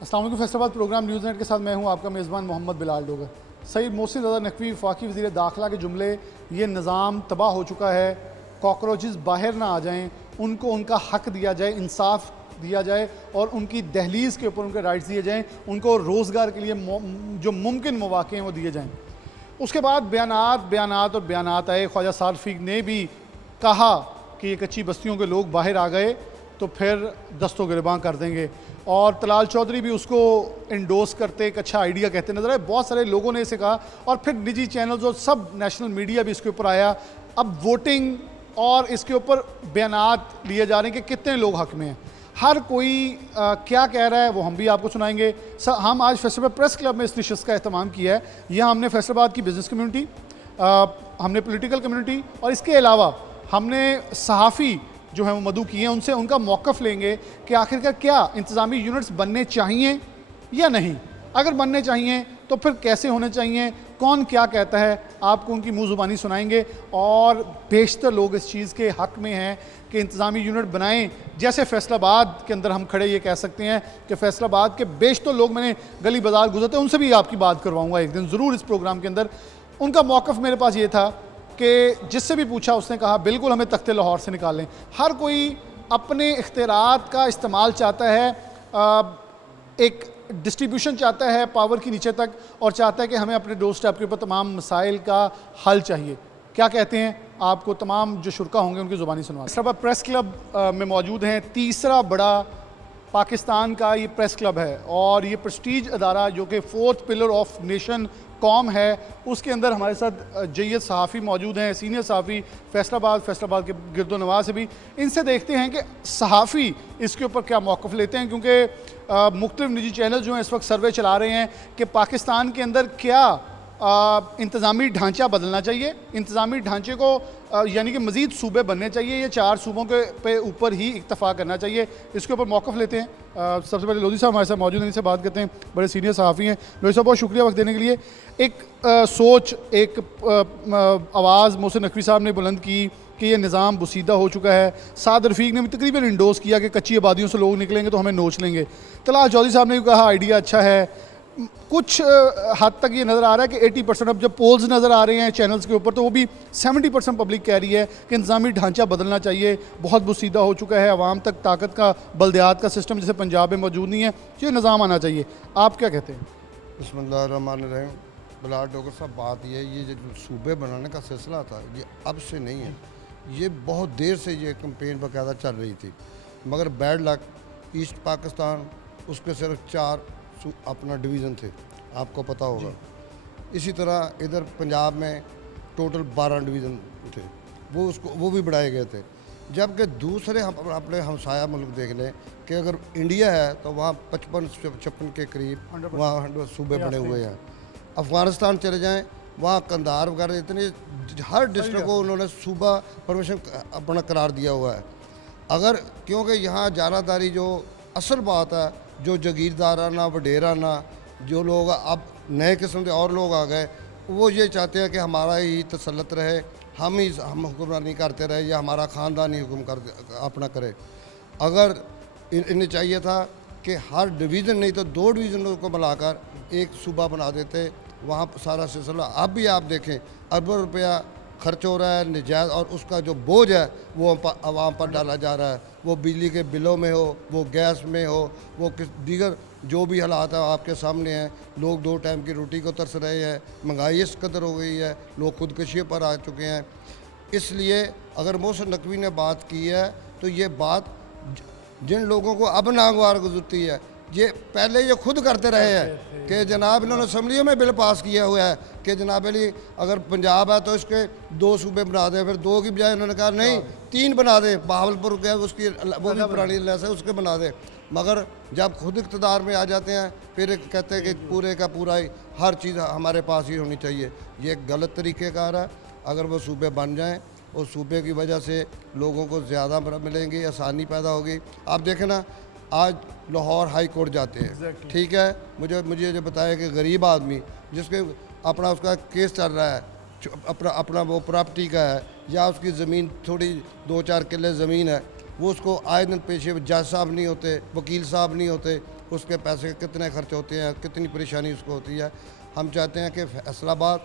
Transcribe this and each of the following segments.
अस्सलाम वालेकुम। Faisalabad programme news net के साथ मैं हूं आपका मेज़बान मोहम्मद बिलाल डोगर। सईद मोहसिन रज़ा नकवी वफाकी वज़ीर दाखिला के जुमले, ये निज़ाम तबाह हो चुका है, कॉकरोचेस बाहर ना आ जाएं, उनको उनका हक दिया जाए, इंसाफ दिया जाए और उनकी दहलीज़ के ऊपर उनके राइट्स दिए जाएँ, उनको रोज़गार के लिए जो मुमकिन मौक़े हैं वो दिए जाएँ। उसके बाद बयानात आए। ख्वाजा सारफी ने भी कहा कि ये कच्ची बस्तियों के लोग बाहर आ गए तो फिर दस्तों गिरबां कर देंगे, और तलाल चौधरी भी उसको इंडोर्स करते एक अच्छा आइडिया कहते नजर आए। बहुत सारे लोगों ने इसे कहा और फिर निजी चैनल्स और सब नेशनल मीडिया भी इसके ऊपर आया। अब वोटिंग और इसके ऊपर बयानात लिए जा रहे हैं कि कितने लोग हक में हैं। हर कोई क्या कह रहा है वो हम भी आपको सुनाएंगे। हम आज फैसलाबाद प्रेस क्लब में इस नशिस्त का अहतमाम किया है। यहाँ हमने फैसलाबाद की बिज़नेस कम्यूनिटी, हमने पॉलिटिकल कम्युनिटी और इसके अलावा हमने सहाफ़ी जो है वो मदऊ किए हैं, उनसे उनका मौक़िफ़ लेंगे कि आखिरकार क्या इंतज़ामी यूनिट्स बनने चाहिए या नहीं। अगर बनने चाहिए तो फिर कैसे होने चाहिए, कौन क्या कहता है, आपको उनकी मुँह ज़ुबानी सुनाएंगे। और बेशतर लोग इस चीज़ के हक़ में हैं कि इंतज़ामी यूनिट बनाएं। जैसे फैसलाबाद के अंदर हम खड़े ये कह सकते हैं कि फैसलाबाद के बेशतर लोग, मैंने गली बाज़ार गुजरते उनसे भी आपकी बात करवाऊँगा एक दिन ज़रूर इस प्रोग्राम के अंदर। उनका मौक़िफ़ मेरे पास ये था कि जिससे भी पूछा उसने कहा बिल्कुल हमें तख्ते लाहौर से निकालें। हर कोई अपने इख्तियारात का इस्तेमाल चाहता है, एक डिस्ट्रीब्यूशन चाहता है पावर की नीचे तक, और चाहता है कि हमें अपने डोर स्टेप के ऊपर तमाम मसाइल का हल चाहिए। क्या कहते हैं आपको तमाम जो शुरा होंगे उनकी ज़ुबानी सुनवा। सब प्रेस क्लब में मौजूद हैं। तीसरा बड़ा पाकिस्तान का ये प्रेस क्लब है और ये प्रेस्टीज अदारा जो कि 4th पिलर ऑफ नेशन कौम है, उसके अंदर हमारे साथ जय्यद सहाफ़ी मौजूद हैं, सीनियर सहाफ़ी फैसलाबाद के गिरदोनवा से भी। इनसे देखते हैं कि सहाफ़ी इसके ऊपर क्या मौक़िफ़ लेते हैं, क्योंकि मुख्तलिफ़ निजी चैनल जो हैं इस वक्त सर्वे चला रहे हैं कि पाकिस्तान के अंदर क्या इंतज़ामी ढांचा बदलना चाहिए, इंतज़ामी ढांचे को यानी कि मज़ीद सूबे बनने चाहिए या 4 सूबों के पे ऊपर ही इक्तफ़ा करना चाहिए। इसके ऊपर मौक़िफ़ लेते हैं। सबसे पहले लोधी साहब हमारे साथ मौजूद हैं, इनसे बात करते हैं। बड़े सीनियर सहाफ़ी हैं। लोधी साहब बहुत शुक्रिया वक्त देने के लिए। एक सोच, एक आवाज़ मोहसिन नकवी साहब ने बुलंद की कि ये निज़ाम बुसीदा हो चुका है। साद रफ़ीक ने भी तकरीबन इंडोर्स किया कि कच्ची आबादियों से लोग निकलेंगे तो हमें नोच लेंगे। तलाल चौधरी साहब ने भी कहा आइडिया अच्छा है। कुछ हद तक ये नज़र आ रहा है कि 80%, अब जब पोल्स नज़र आ रहे हैं चैनल्स के ऊपर तो वो भी 70% पब्लिक कह रही है कि इंतज़ामी ढांचा बदलना चाहिए, बहुत बुसीदा हो चुका है, आवाम तक ताकत का बल्दियात का सिस्टम जैसे पंजाब में मौजूद नहीं है, ये निज़ाम आना चाहिए। आप क्या कहते हैं? बिस्मिल्लाहिर्रहमानिर्रहीम। बिलाल डोगर साहब, बात ये जो सूबे बनाने का सिलसिला था ये अब से नहीं है, ये बहुत देर से ये कैंपेन बाकायदा चल रही थी, मगर बैड लक ईस्ट पाकिस्तान उसके सिर्फ 4 अपना डिवीज़न थे, आपको पता होगा। इसी तरह इधर पंजाब में टोटल 12 डिवीज़न थे, वो भी बढ़ाए गए थे। जबकि दूसरे हम अपने हमसाया मुल्क देख लें कि अगर इंडिया है तो वहाँ 55-56 के करीब वहाँ सूबे बने हुए हैं। अफ़गानिस्तान चले जाएं, वहाँ कंधार वगैरह इतने हर डिस्ट्रिक्ट को उन्होंने सूबा परमिशन अपना करार दिया हुआ है। अगर क्योंकि यहाँ जानादारी जो असल बात है, जो जगीरदाराना वडेराना जो लोग अब नए किस्म के और लोग आ गए, वो ये चाहते हैं कि हमारा ही तसल्लुत रहे, हम हुक्मरानी करते रहे या हमारा ख़ानदान ही हुक्म अपना करे। अगर इन्हें चाहिए था कि हर डिवीज़न नहीं तो 2 डिवीज़नों को मिलाकर एक सूबा बना देते, वहाँ सारा सिलसिला। अब भी आप देखें अरबों रुपया खर्च हो रहा है नजायज़, और उसका जो बोझ है वो आवाम पर डाला जा रहा है, वो बिजली के बिलों में हो, वो गैस में हो, वो किस दीगर जो भी हालात है आपके सामने हैं। लोग 2 टाइम की रोटी को तरस रहे हैं, महंगाई इस कदर हो गई है, लोग खुदकशी पर आ चुके हैं। इसलिए अगर मोहसिन नकवी ने बात की है तो ये बात जिन लोगों को अब नागवार गुजरती है, ये पहले ये खुद करते रहे हैं कि जनाब इन्होंने असम्बलियों में बिल पास किया हुआ है कि जनाब अली अगर पंजाब है तो इसके 2 सूबे बना दें, फिर 2 की बजाय उन्होंने कहा नहीं 3 बना दें, बहावलपुर के उसकी वो भी पुरानी लैस है उसके बना दें। मगर जब खुद इक़्तिदार में आ जाते हैं फिर कहते हैं कि पूरे का पूरा ही हर चीज़ हमारे पास ही होनी चाहिए। ये एक गलत तरीक़ेकार है। अगर वो सूबे बन जाएँ, उस सूबे की वजह से लोगों को ज़्यादा मिलेंगी, आसानी पैदा होगी। आप देखें ना, आज लाहौर हाई कोर्ट जाते हैं, ठीक है, मुझे जो बताया कि गरीब आदमी जिसके अपना उसका केस चल रहा है, अपना वो प्रॉपर्टी का है या उसकी ज़मीन थोड़ी 2-4 किले ज़मीन है, वो उसको आए दिन पेशे जज साहब नहीं होते, वकील साहब नहीं होते, उसके पैसे कितने खर्च होते हैं, कितनी परेशानी उसको होती है। हम चाहते हैं कि फैसलाबाद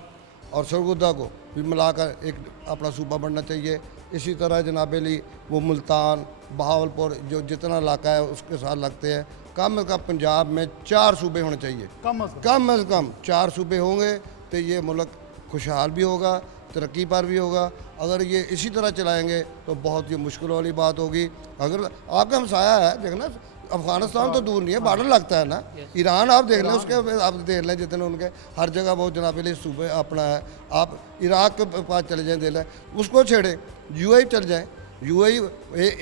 और सरगोदा को भी मिलाकर एक अपना सूबा बनना चाहिए। इसी तरह जनाब अली वो मुल्तान, बहावलपुर जो जितना इलाका है उसके साथ लगते हैं। कम से कम पंजाब में 4 सूबे होने चाहिए, कम से कम 4 सूबे होंगे तो ये मुल्क खुशहाल भी होगा, तरक्की पर भी होगा। अगर ये इसी तरह चलाएंगे तो बहुत ही मुश्किल वाली बात होगी। अगर आपका हमसाया है, देखना अफगानिस्तान तो दूर नहीं है, बॉर्डर लगता है ना। ईरान आप देख लें, उसके आप देख लें जितने उनके हर जगह बहुत जनाब अली सूबे अपना है। आप इराक के पास चले जाएँ, दिल है उसको छेड़े, यूएई चल जाएँ। यूएई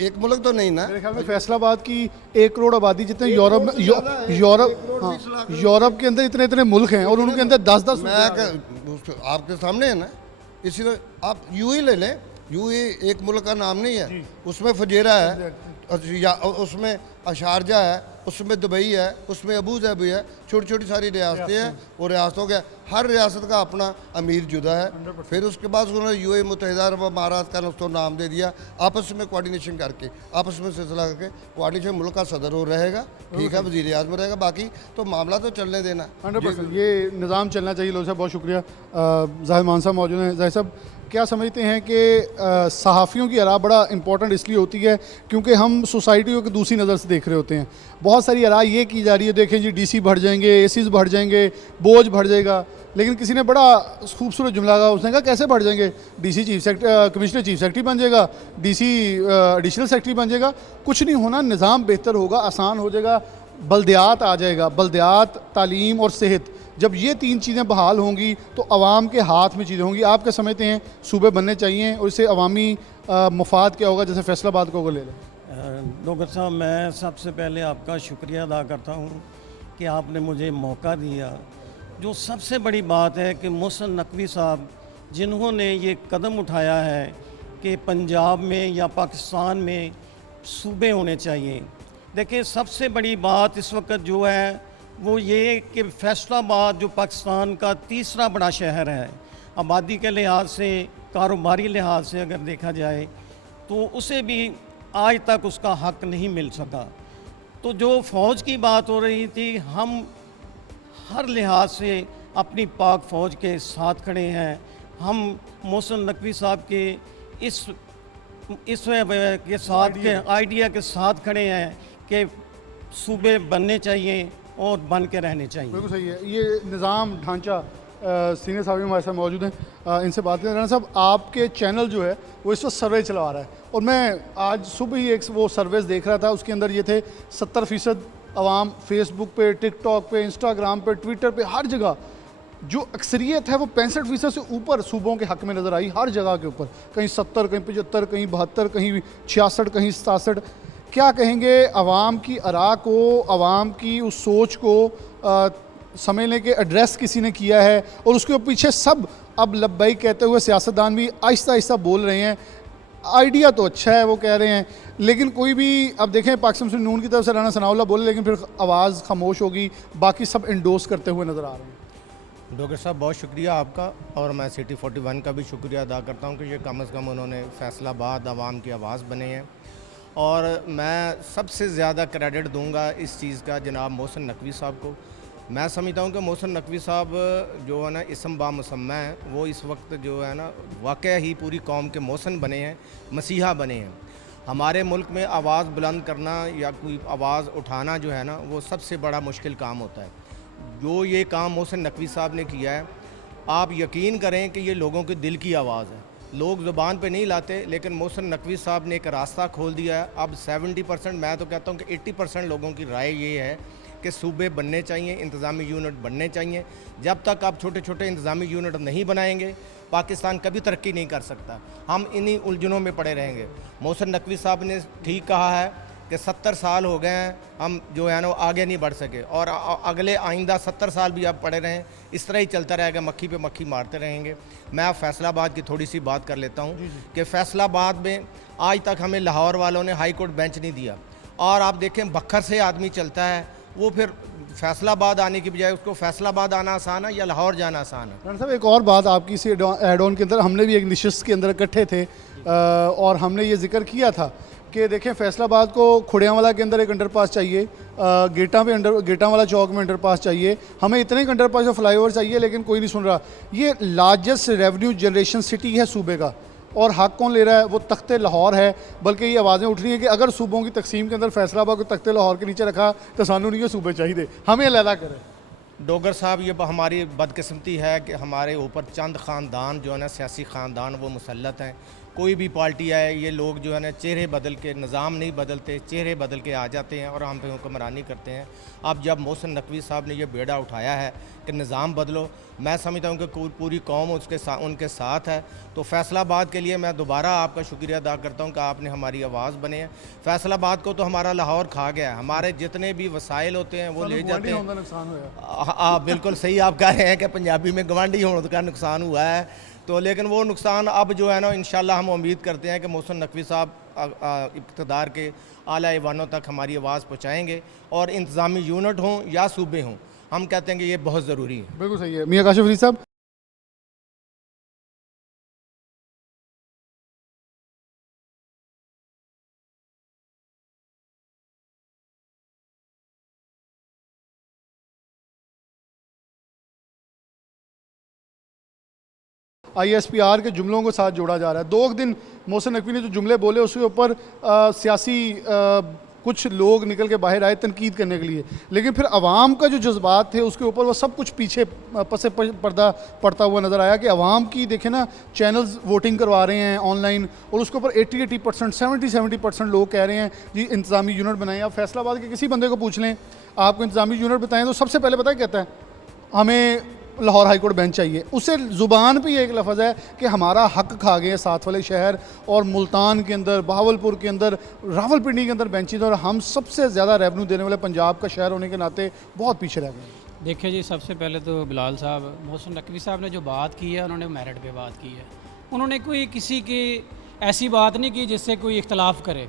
एक मुल्क तो नहीं ना। मेरे ख्याल में फैसलाबाद की 1 करोड़ आबादी जितने यूरोप में यूरोप के अंदर इतने इतने मुल्क हैं और उनके अंदर 10-10 आपके सामने है ना। इसी तरह आप यूएई ले लें, यूएई एक मुल्क का नाम नहीं है, उसमें फजेरा है, या उसमें अशारजा है, उसमें दुबई है, उसमें अबू धाबी है, छोटी छोटी सारी रियासतें हैं। और रियासतों के हर रियासत का अपना अमीर जुदा है। फिर उसके बाद उन्होंने यूएई मुत्तहिदा अरब अमारात का उसको नाम दे दिया। आपस में कोऑर्डिनेशन करके, आपस में सिलसिला करके कोऑर्डिनेशन मुल्क का सदर हो रहेगा, ठीक है, वज़ीर आज़म रहेगा, बाकी तो मामला तो चलने देना। 100% ये निज़ाम चलना चाहिए। लोग साहब बहुत शुक्रिया। ज़ाहिद मान साहब मौजूद हैं। ज़ाहिद साहब क्या समझते हैं कि सहाफ़ियों की आरा बड़ा इंपॉर्टेंट इसलिए होती है क्योंकि हम सोसाइटी को दूसरी नज़र से देख रहे होते हैं। बहुत सारी आरा ये की जा रही है, देखें जी डीसी बढ़ जाएंगे, एसीज़ बढ़ जाएंगे, बोझ बढ़ जाएगा। लेकिन किसी ने बड़ा खूबसूरत जुमला कहा, उसने कहा कैसे बढ़ जाएंगे, डीसी कमिश्नर चीफ सेक्रेटरी बन जाएगा, डीसी एडिशनल सेक्रेटरी बन जाएगा। कुछ नहीं होना, निज़ाम बेहतर होगा, आसान हो जाएगा, बल्दियात आ जाएगा। बल्दियात, तालीम और सेहत, जब ये 3 चीज़ें बहाल होंगी तो आवाम के हाथ में चीज़ें होंगी। आप क्या समझते हैं सूबे बनने चाहिए और इससे अवामी मफाद क्या होगा? जैसे फैसलाबाद को ले लें। डॉक्टर साहब, मैं सबसे पहले आपका शुक्रिया अदा करता हूँ कि आपने मुझे मौका दिया। जो सबसे बड़ी बात है कि मोहसिन नकवी साहब जिन्होंने ये कदम उठाया है कि पंजाब में या पाकिस्तान में सूबे होने चाहिए। देखिए, सबसे बड़ी बात इस वक्त जो है वो ये कि फैसलाबाद जो पाकिस्तान का तीसरा बड़ा शहर है, आबादी के लिहाज से, कारोबारी लिहाज से अगर देखा जाए तो उसे भी आज तक उसका हक नहीं मिल सका। तो जो फ़ौज की बात हो रही थी, हम हर लिहाज से अपनी पाक फ़ौज के साथ खड़े हैं। हम मोहसिन नकवी साहब के इस के साथ के आइडिया के साथ खड़े हैं कि सूबे बनने चाहिए और बन के रहने चाहिए। बिल्कुल सही है। ये निज़ाम ढांचा सीनियर साहब हमारे साथ मौजूद हैं, इनसे बात करें। राना साहब, आपके चैनल जो है वो इस वक्त सर्वे चला रहा है और मैं आज सुबह ही एक वो सर्वेस देख रहा था, उसके अंदर ये थे 70% आवाम फेसबुक पे, टिकटॉक पे, इंस्टाग्राम पे, ट्विटर पे, हर जगह जो अक्सरियत है वो 65% से ऊपर सूबों के हक़ में नज़र आई। हर जगह के ऊपर कहीं 70, कहीं 75, कहीं 72, कहीं 66, कहीं 67। क्या कहेंगे आवाम की आरा को, आवाम की उस सोच को समझ लें कि एड्रेस किसी ने किया है और उसके पीछे सब अब लब्बैक कहते हुए सियासतदान भी आहिस्ता आहिस्ता बोल रहे हैं। आइडिया तो अच्छा है वो कह रहे हैं, लेकिन कोई भी अब देखें पाकिस्तान मुस्लिम नून की तरफ से राना सनाउल्लाह बोले लेकिन फिर आवाज़ खामोश होगी, बाकी सब इंडोर्स करते हुए नज़र आ रहे हैं। डॉक्टर साहब, बहुत शुक्रिया आपका, और मैं सिटी 41 का भी शुक्रिया अदा करता हूँ कि ये कम से कम उन्होंने फैसलाबाद आवाम की आवाज़ बने हैं। और मैं सबसे ज़्यादा क्रेडिट दूंगा इस चीज़ का जनाब मोहसिन नकवी साहब को। मैं समझता हूँ कि मोहसिन नकवी साहब जो है ना इसम बा मुसम्मा है, वो इस वक्त जो है ना वाक़ई ही पूरी कौम के मोहसिन बने हैं, मसीहा बने हैं। हमारे मुल्क में आवाज़ बुलंद करना या कोई आवाज़ उठाना जो है ना वो सबसे बड़ा मुश्किल काम होता है। जो ये काम मोहसिन नकवी साहब ने किया है, आप यकीन करें कि ये लोगों के दिल की आवाज़ है। लोग ज़ुबान पे नहीं लाते, लेकिन मोहसिन नकवी साहब ने एक रास्ता खोल दिया है। अब 70%, मैं तो कहता हूँ कि 80% लोगों की राय ये है कि सूबे बनने चाहिए, इंतज़ामी यूनिट बनने चाहिए। जब तक आप छोटे छोटे इंतज़ामी यूनिट नहीं बनाएंगे, पाकिस्तान कभी तरक्की नहीं कर सकता। हम इन्हीं उलझनों में पड़े रहेंगे। मोहसिन नकवी साहब ने ठीक कहा है कि 70 साल हो गए हैं, हम जो है ना आगे नहीं बढ़ सके, और अगले आइंदा 70 साल भी आप पड़े रहें, इस तरह ही चलता रहेगा, मक्खी पे मक्खी मारते रहेंगे। मैं अब फैसलाबाद की थोड़ी सी बात कर लेता हूँ कि फैसलाबाद में आज तक हमें लाहौर वालों ने हाई कोर्ट बेंच नहीं दिया, और आप देखें बखर से आदमी चलता है, वो फिर फैसलाबाद आने की बजाय उसको फैसलाबाद आना आसान है या लाहौर जाना आसान है। राना साहब, एक और बात आपकी से एड ऑन के अंदर, हमने भी एक निशस्त के अंदर इकट्ठे थे और हमने ये जिक्र किया था कि देखें फैसलाबाद को खुड़ियांवाला के अंदर एक अंडरपास चाहिए, गेटांवाला चौक में अंडरपास चाहिए, हमें इतने अंडरपास और फ्लाईओवर चाहिए, लेकिन कोई नहीं सुन रहा। ये लार्जेस्ट रेवेन्यू जनरेशन सिटी है सूबे का, और हक कौन ले रहा है? वो तख्ते लाहौर है। बल्कि ये आवाज़ें उठ रही हैं कि अगर सूबों की तकसीम के अंदर फैसलाबाद को तख्ते लाहौर के नीचे रखा तो सानू नहीं ये सूबे चाहिए, हमें अलहदा करें। डोगर साहब, ये हमारी बदकिस्मती है कि हमारे ऊपर चंद ख़ानदान जो है ना, सियासी ख़ानदान, वो मुसल्लत हैं। कोई भी पार्टी आए, ये लोग जो है ना चेहरे बदल के, निज़ाम नहीं बदलते, चेहरे बदल के आ जाते हैं और हम पे हुक्मरानी करते हैं। अब जब मोहसिन नकवी साहब ने ये बेड़ा उठाया है कि निज़ाम बदलो, मैं समझता हूँ कि पूरी कौम उनके साथ है। तो फैसलाबाद के लिए मैं दोबारा आपका शुक्रिया अदा करता हूँ कि आपने हमारी आवाज़ बने हैं। फैसलाबाद को तो हमारा लाहौर खा गया है, हमारे जितने भी वसाइल होते हैं वो ले जाते हैं। हाँ, बिल्कुल सही आप कह रहे हैं कि पंजाबी में गवांडी होने का नुकसान हुआ है, तो लेकिन वो नुकसान अब जो है ना, इंशाल्लाह हम उम्मीद करते हैं कि मोहसिन नकवी साहब इक़्तिदार के आला ईवानों तक हमारी आवाज़ पहुँचाएँगे, और इंतज़ामी यूनिट हों या सूबे हों, हम कहते हैं कि ये बहुत ज़रूरी है। बिल्कुल सही है। मियां काशिफ अली साहब, ISPR के जुमलों को साथ जोड़ा जा रहा है। 2 दिन मोहसिन नकवी ने जो जुमले बोले उसके ऊपर सियासी कुछ लोग निकल के बाहर आए तनकीद करने के लिए, लेकिन फिर आवाम का जो जज्बात थे उसके ऊपर वो सब कुछ पीछे पसे पर्दा पड़ता हुआ नज़र आया कि आवाम की देखें ना, चैनल्स वोटिंग करवा रहे हैं ऑनलाइन, और उसके ऊपर 80% 70% लोग कह रहे हैं जी इंतज़ामी यूनिट बनाएं। आप फैसलाबाद के किसी बंदे को पूछ लें, आपको इंतज़ामी यूनिट बताएं तो सबसे पहले पता कहता है हमें लाहौर हाई कोर्ट बेंच चाहिए। उससे ज़ुबान पे एक लफ्ज़ है कि हमारा हक खा गए साथ वाले शहर, और मुल्तान के अंदर, बहावलपुर के अंदर, रावलपिंडी के अंदर बेंचेज, और हम सबसे ज़्यादा रेवेन्यू देने वाले पंजाब का शहर होने के नाते बहुत पीछे रह गए। देखिए जी, सबसे पहले तो बिलाल साहब, मोहसिन नकवी साहब ने जो बात की है, उन्होंने मेरिट पे बात की है। उन्होंने कोई किसी की ऐसी बात नहीं की जिससे कोई इख्तलाफ करे।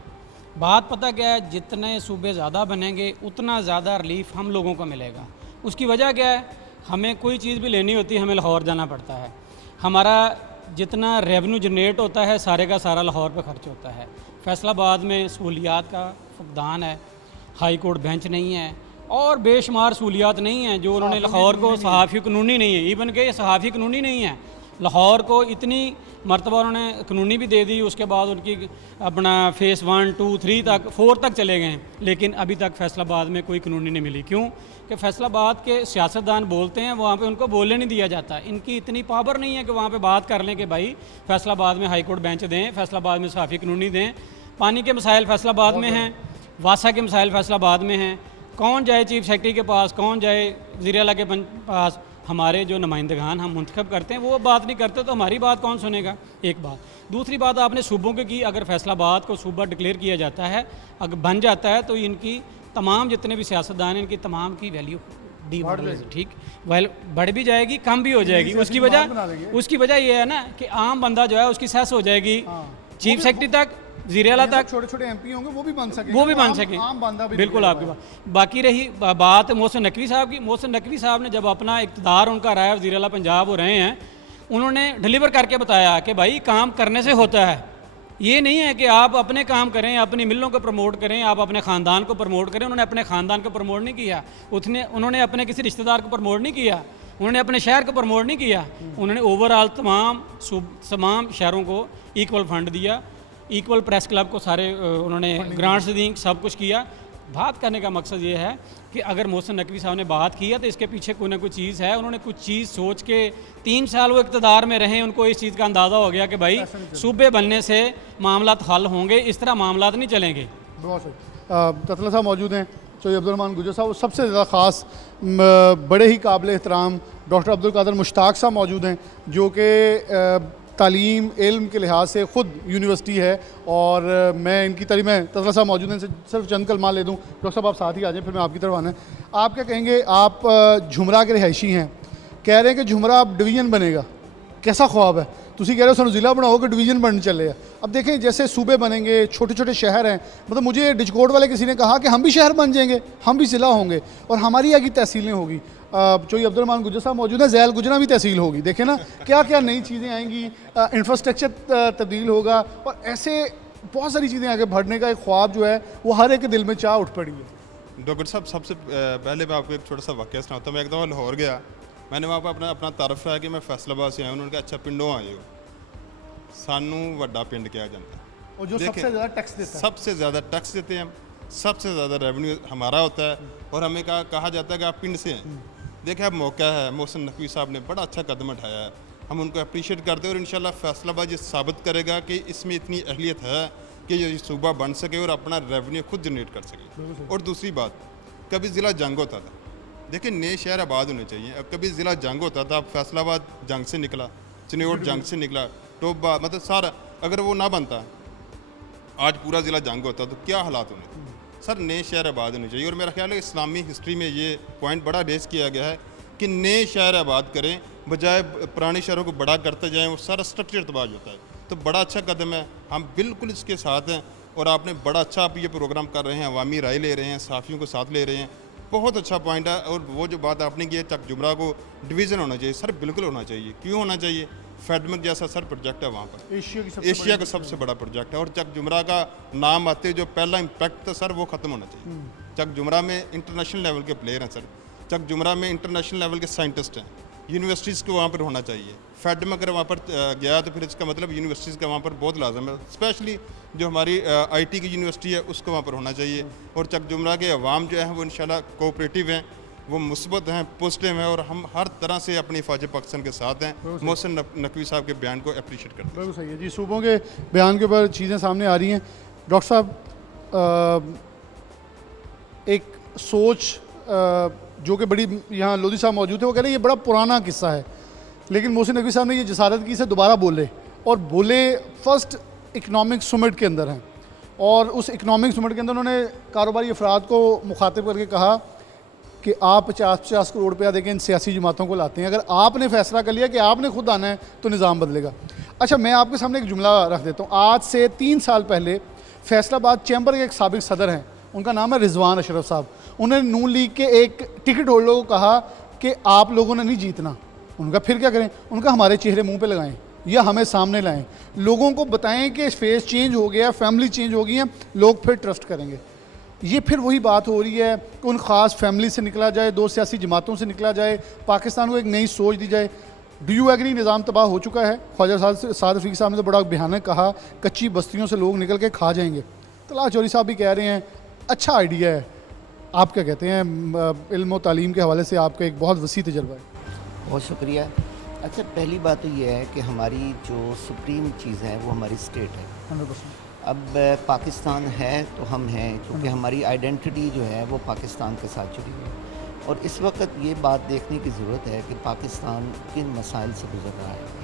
बात पता क्या है, जितने सूबे ज़्यादा बनेंगे उतना ज़्यादा रिलीफ हम लोगों को मिलेगा। उसकी वजह क्या है, हमें कोई चीज़ भी लेनी होती है हमें लाहौर जाना पड़ता है। हमारा जितना रेवेन्यू जनरेट होता है सारे का सारा लाहौर पे खर्च होता है। फैसलाबाद में सहूलियात का फुकदान है, हाई कोर्ट बेंच नहीं है, और बेशुमार सहूलियात नहीं हैं जो उन्होंने लाहौर को, सहाफ़ी कानूनी नहीं है, इवन के सहाफ़ी कानूनी नहीं है। लाहौर को इतनी मरतबा उन्होंने कानूनी भी दे दी, उसके बाद उनकी अपना फेस 1, 2, 3 तक 4 तक चले गए, लेकिन अभी तक फैसलाबाद में कोई कानूनी नहीं मिली। क्यों कि फैसलाबाद के सियासतदान बोलते हैं, वहाँ पे उनको बोलने नहीं दिया जाता। इनकी इतनी पावर नहीं है कि वहाँ पे बात कर लें कि भाई फैसलाबाद में हाई कोर्ट बेंच दें, फैसलाबाद में सहाफ़ी कानूनी दें। पानी के मसाइल फैसलाबाद में हैं, वासा के मसाइल फैसलाबाद में हैं। कौन जाए चीफ सेक्रेटरी के पास, कौन जाए वज़ीर आला के पास? हमारे जो नुमाइंदगान हम मुंतखब करते हैं वो बात नहीं करते, तो हमारी बात कौन सुनेगा? एक बात। दूसरी बात आपने सूबों की, अगर फैसलाबाद को सूबा डिक्लेयर किया जाता है, अगर बन जाता है, तो इनकी तमाम जितने भी सियासतदान हैं, इनकी तमाम की वैल्यू ठीक बढ़ भी जाएगी, कम भी हो जाएगी। उसकी वजह यह है ना कि आम बंदा जो है उसकी सेस हो जाएगी चीफ सेक्रेटरी तक, वज़ीर आला तक। छोटे MP होंगे वो भी बन सकें, आम बंदा भी। बिल्कुल आपकी बात। बाकी रही बात मोहसिन नकवी साहब की, मोहसिन नकवी साहब ने जब अपना इक़्तिदार उनका रहा है, वज़ीर आला पंजाब हो रहे हैं, उन्होंने डिलीवर करके बताया कि भाई काम करने से होता है। ये नहीं है कि आप अपने काम करें, अपनी मिलों को प्रमोट करें, आप अपने ख़ानदान को प्रमोट करें। उन्होंने अपने ख़ानदान को प्रमोट नहीं किया, उन्होंने अपने किसी रिश्तेदार को प्रमोट नहीं किया, उन्होंने अपने शहर को प्रमोट नहीं किया। उन्होंने ओवरऑल तमाम शहरों को इक्वल फंड दिया, इक्वल प्रेस क्लब को सारे उन्होंने ग्रांट्स दी, सब कुछ किया। बात करने का मकसद ये है कि अगर मोहसिन नकवी साहब ने बात की है तो इसके पीछे कोई ना कोई चीज़ है। उन्होंने कुछ चीज़ सोच के 3 साल वो इक़्तिदार में रहे, उनको इस चीज़ का अंदाज़ा हो गया कि भाई सूबे बनने से मामलात हल होंगे, इस तरह मामलात नहीं चलेंगे। बहुत सही। ततला साहब मौजूद हैं, चौधरी अब्दुर्रहमान गुजर साहब, सबसे ज़्यादा ख़ास बड़े ही काबिल एहतराम डॉक्टर अब्दुल कादिर मुश्ताक साहब मौजूद हैं, जो कि तालीम इल्म के लिहाज से ख़ुद यूनिवर्सिटी है, और मैं इनकी तारीफ में ततला साहब मौजूद हैं, इनसे सिर्फ चंद कलमा ले दूँ। डॉक्टर साहब आप साथ ही आ जाएँ, फिर मैं आपकी तरफ आना है। आप क्या कहेंगे? आप झुमरा के रिहायशी हैं, कह रहे हैं कि झुमरा अब डिवीज़न बनेगा, कैसा ख्वाब है? तुसी कह रहे हो सानू ज़िला बनाओ कि डिवीज़न बनने चले हैं। अब देखें जैसे सूबे बनेंगे, छोटे छोटे शहर हैं, मतलब मुझे डिजकोट वाले किसी ने कहा कि हम भी शहर बन जाएंगे, हम भी ज़िला होंगे, और हमारी आगे तहसीलें होगी। चौधरी अब्दुर्रहमान गुजर साहब मौजूद हैं, ज़ैल गुजरा भी तहसील होगी। देखें ना क्या क्या नई चीज़ें आएंगी, इंफ्रास्ट्रक्चर तब्दील होगा, और ऐसे बहुत सारी चीज़ें आगे बढ़ने का एक ख्वाब जो है वो हर एक के दिल में चाह उठ पड़ी है। डॉक्टर साहब, सबसे पहले मैं आपको एक छोटा सा वाक़या सुनाता हूँ। मैं एक दफ़ा लाहौर गया, मैंने वहाँ पर अपना तारफ़ रहा कि मैं फैसलाबाद से आया हूँ। उन्होंने कहा अच्छा पिंडों आए हो, सानू वड्डा पिंड किया जाता है। और जो सबसे ज़्यादा टैक्स देता है, सबसे ज़्यादा टैक्स देते हैं हम, सबसे ज़्यादा रेवेन्यू हमारा होता है, और हमें कहा जाता है कि आप पिंड से हैं। देखिए अब मौका है, मोहसिन नकवी साहब ने बड़ा अच्छा कदम उठाया है, हम उनको अप्रीशिएट करते हैं और इंशाल्लाह फैसलाबाद ये साबित करेगा कि इसमें इतनी अहलियत है कि ये सूबा बन सके और अपना रेवेन्यू खुद जनरेट कर सके। और दूसरी बात, कभी ज़िला जंग होता था, देखिए नए शहर आबाद होने चाहिए। अब कभी ज़िला जंग होता था, अब फैसलाबाद जंग से निकला, चिन्योट जंग से निकला, टोबा, मतलब सारा, अगर वो ना बनता, आज पूरा ज़िला जंग होता तो क्या हालात होने थे। सर नए शहर आबाद होने चाहिए, और मेरा ख्याल है इस्लामी हिस्ट्री में ये पॉइंट बड़ा रेस किया गया है कि नए शहर आबाद करें, बजाय पुराने शहरों को बड़ा करते जाएं, वो सारा स्ट्रक्चर तबाह होता है। तो बड़ा अच्छा कदम है, हम बिल्कुल इसके साथ हैं। और आपने बड़ा अच्छा आप ये प्रोग्राम कर रहे हैं, अवामी राय ले रहे हैं, साफ़ियों को साथ ले रहे हैं, बहुत अच्छा पॉइंट है। और वो जो बात आपने की है चक जुमरा को डिवीज़न होना चाहिए, सर बिल्कुल होना चाहिए। क्यों होना चाहिए? फेडमक जैसा सर प्रोजेक्ट है वहाँ पर, एशिया का सबसे बड़ा प्रोजेक्ट है, और चक जुमरा का नाम आते जो पहला इम्पैक्ट था सर वो ख़त्म होना चाहिए। चक जुमरा में इंटरनेशनल लेवल के प्लेयर हैं सर, चक जुमरा में इंटरनेशनल लेवल के साइंटिस्ट हैं, यूनिवर्सिटीज़ को वहाँ पर होना चाहिए। फेडमक अगर वहाँ पर गया तो फिर इसका मतलब यूनिवर्सिटीज़ का वहाँ पर बहुत लाजम है, स्पेशली जो हमारी IT की यूनिवर्सिटी है उसको वहाँ पर होना चाहिए। और चक जुमरा के अवाम जो है वो इंशाल्लाह कोऑपरेटिव हैं, वो मुस्बत हैं, पॉजिटिव हैं, और हम हर तरह से अपनी हिफाजत पाकिस्तान के साथ हैं। मोहसिन नकवी साहब के बयान को अप्रीशिएट करते हैं। बिल्कुल सही है जी। सूबों के बयान के ऊपर चीज़ें सामने आ रही हैं। डॉक्टर साहब, एक सोच जो कि बड़ी, यहाँ लोधी साहब मौजूद है, वो कह रहे हैं ये बड़ा पुराना किस्सा है, लेकिन मोहसिन नकवी साहब ने ये जसारत की, इसे दोबारा बोले, और बोले फर्स्ट इकनॉमिक समिट के अंदर हैं, और उस इकनॉमिक समिट के अंदर उन्होंने कारोबारी अफराद को मुखातिब करके कहा कि आप 50-50 करोड़ रुपया देके इन सियासी जमातों को लाते हैं, अगर आपने फैसला कर लिया कि आपने खुद आना है तो निज़ाम बदलेगा। अच्छा, मैं आपके सामने एक जुमला रख देता हूँ। आज से 3 साल पहले फैसलाबाद चैम्बर के एक साबिक सदर हैं, उनका नाम है रिजवान अशरफ साहब, उन्होंने नून लीग के एक टिकट होल्डर को कहा कि आप लोगों ने नहीं जीतना। उनका फिर क्या करें? उनका हमारे चेहरे मुंह पे लगाएं या हमें सामने लाएं, लोगों को बताएं कि फेस चेंज हो गया, फैमिली चेंज हो गई है, लोग फिर ट्रस्ट करेंगे। ये फिर वही बात हो रही है कि उन ख़ास फैमिली से निकला जाए, 2 सियासी जमातों से निकला जाए, पाकिस्तान को एक नई सोच दी जाए। डू यू एग्री निज़ाम तबाह हो चुका है? ख्वाजा साद रफ़ीकी साहब ने तो बड़ा भयानक कहा, कच्ची बस्तियों से लोग निकल के खा जाएंगे। तलाश चौधरी साहब भी कह रहे हैं अच्छा आइडिया है। आप क्या कहते हैं? इल्म और तालीम के हवाले से आपका एक बहुत वसी तजर्बा है। बहुत शुक्रिया। अच्छा, पहली बात तो ये है कि हमारी जो सुप्रीम चीज़ है वो हमारी स्टेट है। 100%। अब पाकिस्तान है तो हम हैं, क्योंकि हमारी आइडेंटिटी जो है वो पाकिस्तान के साथ जुड़ी हुई है। और इस वक्त ये बात देखने की ज़रूरत है कि पाकिस्तान किन मसाइल से गुजर रहा है।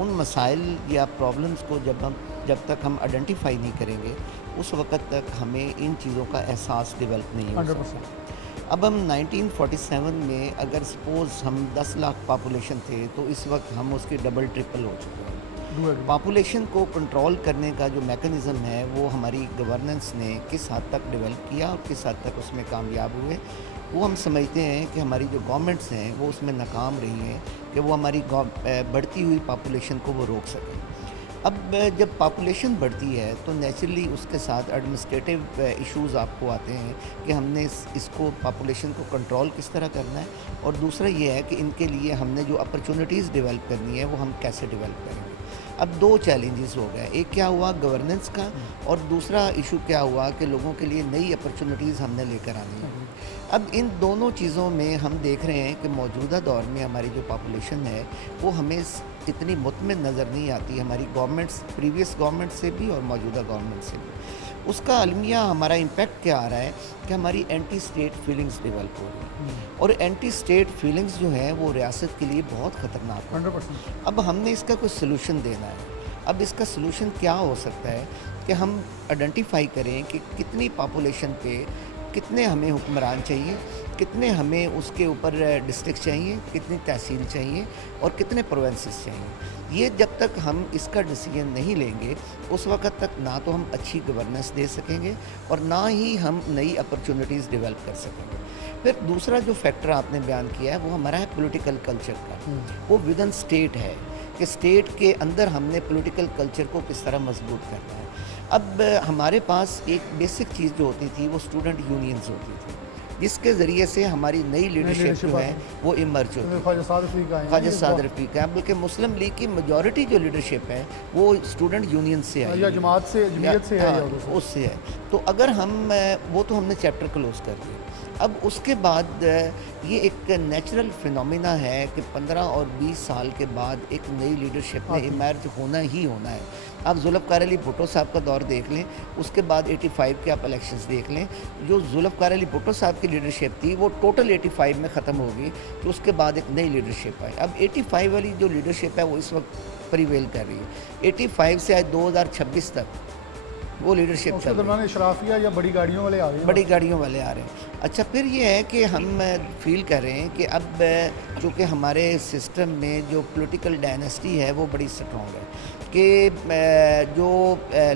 उन मसाइल या प्रॉब्लम्स को जब तक हम आइडेंटिफाई नहीं करेंगे, उस वक्त तक हमें इन चीज़ों का एहसास डेवलप नहीं हो सकता। अब हम 1947 में अगर सपोज़ हम 10 लाख पॉपुलेशन थे, तो इस वक्त हम उसके डबल ट्रिपल हो चुके हैं। पॉपुलेशन को कंट्रोल करने का जो मैकेनिज़्म है वो हमारी गवर्नेंस ने किस हद तक डेवलप किया और किस हद तक उसमें कामयाब हुए, वो हम समझते हैं कि हमारी जो गवर्नमेंट्स हैं वो उसमें नाकाम रही हैं कि वो हमारी बढ़ती हुई पॉपुलेशन को वो रोक सकें। अब जब पॉपुलेशन बढ़ती है तो नेचुरली उसके साथ एडमिनिस्ट्रेटिव इश्यूज़ आपको आते हैं कि हमने इसको पॉपुलेशन को कंट्रोल किस तरह करना है, और दूसरा ये है कि इनके लिए हमने जो अपॉर्चुनिटीज़ डेवलप करनी है वो हम कैसे डेवलप करेंगे। अब 2 चैलेंजेस हो गए, एक क्या हुआ गवर्नेंस का, और दूसरा इशू क्या हुआ कि लोगों के लिए नई अपॉर्चुनिटीज़ हमने लेकर आनी है। अब इन दोनों चीज़ों में हम देख रहे हैं कि मौजूदा दौर में हमारी जो पॉपुलेशन है वो हमें इतनी मुतमिन नज़र नहीं आती, हमारी गवर्नमेंट्स, प्रीवियस गवर्नमेंट से भी और मौजूदा गवर्नमेंट से भी। उसका अलमिया हमारा इम्पेक्ट क्या आ रहा है कि हमारी एंटी स्टेट फीलिंग्स डेवलप हो रही हैं, और एंटी स्टेट फीलिंग्स जो हैं वो रियासत के लिए बहुत ख़तरनाक है। 100%। अब हमने इसका कोई सलूशन देना है। अब इसका सलूशन क्या हो सकता है कि हम आइडेंटिफाई करें कि कितनी पॉपुलेशन पे कितने हमें हुक्मरान चाहिए, कितने हमें उसके ऊपर डिस्ट्रिक्ट चाहिए, कितनी तहसील चाहिए और कितने प्रोविंसेस चाहिए। ये जब तक हम इसका डिसीजन नहीं लेंगे उस वक्त तक ना तो हम अच्छी गवर्नेंस दे सकेंगे और ना ही हम नई अपॉर्चुनिटीज़ डेवलप कर सकेंगे। फिर दूसरा जो फैक्टर आपने बयान किया है वो हमारा है पॉलिटिकल कल्चर का। वो विद इन स्टेट है कि स्टेट के अंदर हमने पॉलिटिकल कल्चर को किस तरह मजबूत करना है। अब हमारे पास एक बेसिक चीज़ जो होती थी वो स्टूडेंट यूनियंस होती थी, जिसके ज़रिए से हमारी नई लीडरशिप जो है वो इमर्ज होती है। ख्वाजा साद रफ़ीक आए हैं, ख्वाजा ये साद रफ़ीक है, बल्कि मुस्लिम लीग की मेजॉरिटी जो लीडरशिप है वो स्टूडेंट यूनियन से आई या है। जमात से, जमीयत से है हाँ, या उधर से? उससे है। तो अगर हम वो तो हमने चैप्टर क्लोज कर दिया। अब उसके बाद ये एक नेचुरल फिनोमिना है कि 15 और 20 साल के बाद एक नई लीडरशिप में इमर्ज होना ही होना है। आप जुल्फ़िकार अली भुट्टो साहब का दौर देख लें, उसके बाद 85 के आप इलेक्शंस देख लें। जो जुल्फ़िकार अली भुट्टो साहब की लीडरशिप थी वो टोटल 85 में ख़त्म होगी, तो उसके बाद एक नई लीडरशिप आई। अब 85 वाली जो लीडरशिप है वो इस वक्त प्रिवेल कर रही है। 85 से आज 2026 तक वो लीडरशिप उसके चल रही है। दरमियान इशराफिया या बड़ी गाड़ियों वाले आ रहे हैं। बड़ी गाड़ियों वाले आ रहे हैं। अच्छा, फिर ये है कि हम फील कर रहे हैं कि अब चूँकि हमारे सिस्टम में जो पॉलिटिकल डायनेस्टी है वो बड़ी स्ट्रॉन्ग है कि जो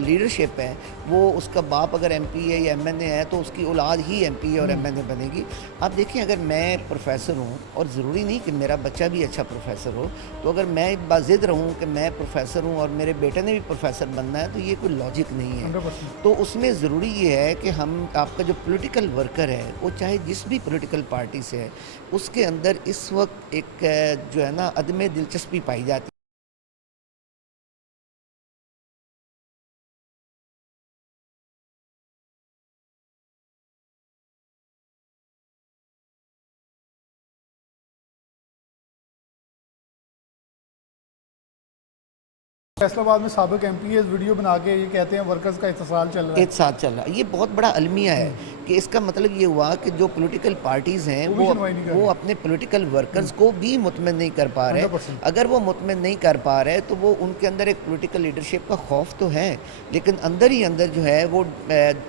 लीडरशिप है वो उसका बाप अगर एमपी है या एमएनए है तो उसकी औलाद ही एमपी है और एमएनए बनेगी। आप देखिए, अगर मैं प्रोफेसर हूँ और ज़रूरी नहीं कि मेरा बच्चा भी अच्छा प्रोफेसर हो, तो अगर मैं बाज़िद रहूँ कि मैं प्रोफेसर हूँ और मेरे बेटे ने भी प्रोफेसर बनना है, तो ये कोई लॉजिक नहीं है। 100%। तो उसमें ज़रूरी ये है कि हम आपका जो पॉलिटिकल वर्कर है वो चाहे जिस भी पॉलिटिकल पार्टी से है, उसके अंदर इस वक्त एक जो है ना अदम दिलचस्पी पाई जाती है। फैसलाबाद में साबिक एमपी इस वीडियो बना के ये कहते हैं वर्कर्स का इत्तेसाल चल रहा है। एक साथ चल रहा है। ये बहुत बड़ा अलमिया है कि इसका मतलब ये हुआ कि जो पॉलिटिकल पार्टीज़ हैं वो भी सुनवाई नहीं कर वो रही। अपने पॉलिटिकल वर्कर्स को भी मुतमिन नहीं कर पा रहे। 100%। अगर वो मुतमिन नहीं कर पा रहे तो वो उनके अंदर एक पॉलिटिकल लीडरशिप का खौफ तो है, लेकिन अंदर ही अंदर जो है वो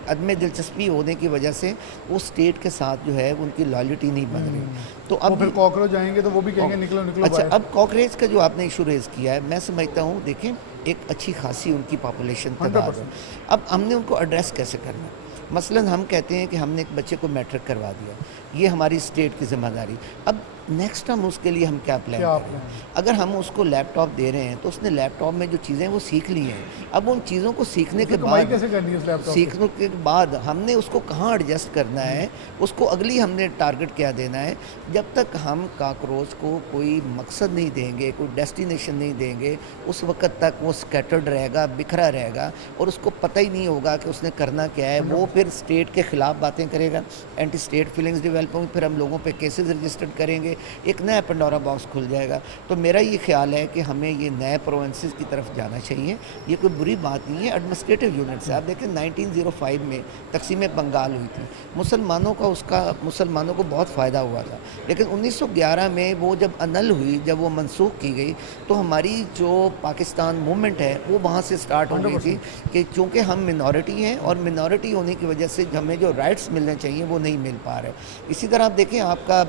अदम दिलचस्पी होने की वजह से वो स्टेट के साथ जो है उनकी लॉयल्टी नहीं बन रही। तो वो अब फिर कॉकरोच आएंगे तो वो भी कहेंगे निकलो निकलो अच्छा, बाहर। अब कॉकरेज का जो आपने इशू रेज़ किया है, मैं समझता हूँ, देखें, एक अच्छी खासी उनकी पॉपुलेशन तादाद है। अब हमने उनको एड्रेस कैसे करना है? मसलन हम कहते हैं कि हमने एक बच्चे को मैट्रिक करवा दिया, ये हमारी स्टेट की ज़िम्मेदारी। अब नेक्स्ट हम उसके लिए हम क्या प्लान क्या करें? प्लान? अगर हम उसको लैपटॉप दे रहे हैं तो उसने लैपटॉप में जो चीज़ें वो सीख ली हैं, अब उन चीज़ों को सीखने के कमाई बाद कैसे करनी है उस लैपटॉप से? सीखने के बाद हमने उसको कहाँ एडजस्ट करना है, उसको अगली हमने टारगेट क्या देना है। जब तक हम काकरोच को कोई मकसद नहीं देंगे, कोई डेस्टिनेशन नहीं देंगे, उस वक्त तक वो स्कैटर्ड रहेगा, बिखरा रहेगा और उसको पता ही नहीं होगा कि उसने करना क्या है। वो फिर स्टेट के ख़िलाफ़ बातें करेगा, एंटी स्टेट फीलिंग्स डेवलप होंगी, फिर हम लोगों पे केसेस रजिस्टर्ड करेंगे, एक नया पंडोरा बॉक्स खुल जाएगा। तो मेरा ये ख्याल है कि हमें ये नए प्रोविंसेस की तरफ जाना चाहिए। ये कोई बुरी बात नहीं है। एडमिनिस्ट्रेटिव यूनिट से आप देखें 1905 में तकसीम बंगाल हुई थी, मुसलमानों को बहुत फ़ायदा हुआ था, लेकिन 1911 में वो जब अनल हुई, जब वो मनसूख की गई, तो हमारी जो पाकिस्तान मूवमेंट है वो वहाँ से स्टार्ट हो गई थी कि चूँकि हम मिनॉरिटी हैं और मिनॉरिटी होने की वजह से हमें जो राइट्स मिलने चाहिए वो नहीं मिल पा रहे। इसी तरह आप देखें, आपका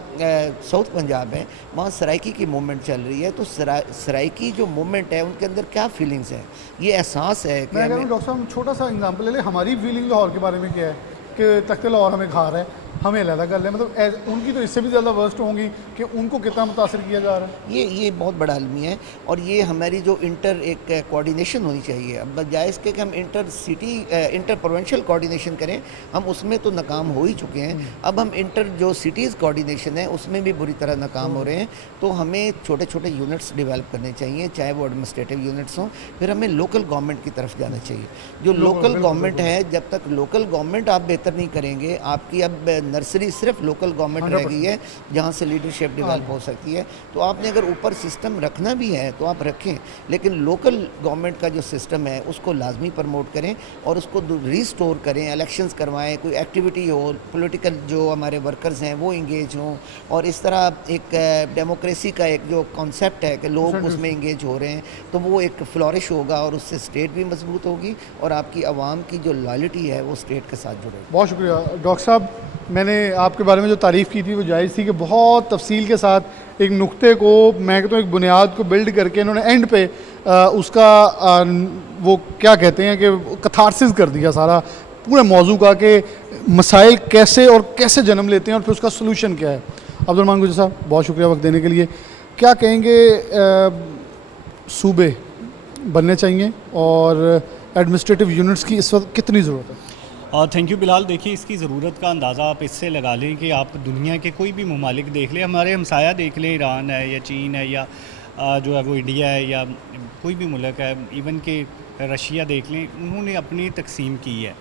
साउथ पंजाब है, वहाँ सराइकी की मूवमेंट चल रही है, तो सराइकी जो मूवमेंट है उनके अंदर क्या फीलिंग्स हैं, ये एहसास है कि मैं कह रहा हूँ डॉक्टर साहब छोटा सा एग्जांपल ले लें। हमारी फीलिंग लाहौर के बारे में क्या है कि तख्ते लाहौर हमें खा रहा है, हमें अलहदा कर लें, मतलब उनकी तो इससे भी ज़्यादा वर्स्ट होंगी कि उनको कितना मुतासर किया जा रहा है। ये बहुत बड़ा अलमी है और ये हमारी जो इंटर एक कोऑर्डिनेशन होनी चाहिए। अब बजाय इसके कि हम इंटर प्रोविंशियल कोऑर्डिनेशन करें, हम उसमें तो नाकाम हो ही चुके हैं। अब हम इंटर जो सिटीज़ कोऑर्डिनेशन है उसमें भी बुरी तरह नाकाम हो रहे हैं। तो हमें छोटे छोटे यूनिट्स डेवलप करने चाहिए, चाहे वो एडमिनिस्ट्रेटिव यूनिट्स हों। फिर हमें लोकल गवर्नमेंट की तरफ जाना चाहिए। जो लोकल गवर्नमेंट है, जब तक लोकल गवर्नमेंट आप बेहतर नहीं करेंगे, आपकी अब नर्सरी सिर्फ लोकल गवर्नमेंट रह गई है जहाँ से लीडरशिप डेवलप हो सकती है। तो आपने अगर ऊपर सिस्टम रखना भी है तो आप रखें, लेकिन लोकल गवर्नमेंट का जो सिस्टम है उसको लाजमी प्रमोट करें और उसको रीस्टोर करें, इलेक्शंस करवाएं, कोई एक्टिविटी हो, पॉलिटिकल जो हमारे वर्कर्स हैं वो इंगेज हों। और इस तरह एक डेमोक्रेसी का एक जो कॉन्सेप्ट है कि लोग उसमें इंगेज हो रहे हैं, तो वो एक फ्लॉरिश होगा और उससे स्टेट भी मजबूत होगी और आपकी आवाम की जो लॉयल्टी है वो स्टेट के साथ जुड़ेगी। बहुत शुक्रिया डॉक्टर साहब। मैंने आपके बारे में जो तारीफ़ की थी वो जायज़ थी कि बहुत तफसील के साथ एक नुक्ते को, मैं कहता हूँ एक बुनियाद को बिल्ड करके इन्होंने एंड पे उसका वो क्या कहते हैं कि कथारसिस कर दिया सारा पूरे मौजू का, कि मसाइल कैसे और कैसे जन्म लेते हैं और फिर उसका सलूशन क्या है। अब्दुलरहमान गुजर साहब, बहुत शुक्रिया वक्त देने के लिए। क्या कहेंगे, सूबे बनने चाहिए और एडमिनिस्ट्रेटिव यूनिट्स की इस वक्त कितनी ज़रूरत है? Thank you Bilal. देखिए, इसकी ज़रूरत का अंदाज़ा आप इससे लगा लें कि आप दुनिया के कोई भी ममालिक देख लें, हमारे हमसाया देख लें, ईरान है या चीन है या जो है वो इंडिया है या कोई भी मुल्क है, इवन के रशिया देख लें, उन्होंने अपनी तकसीम की है,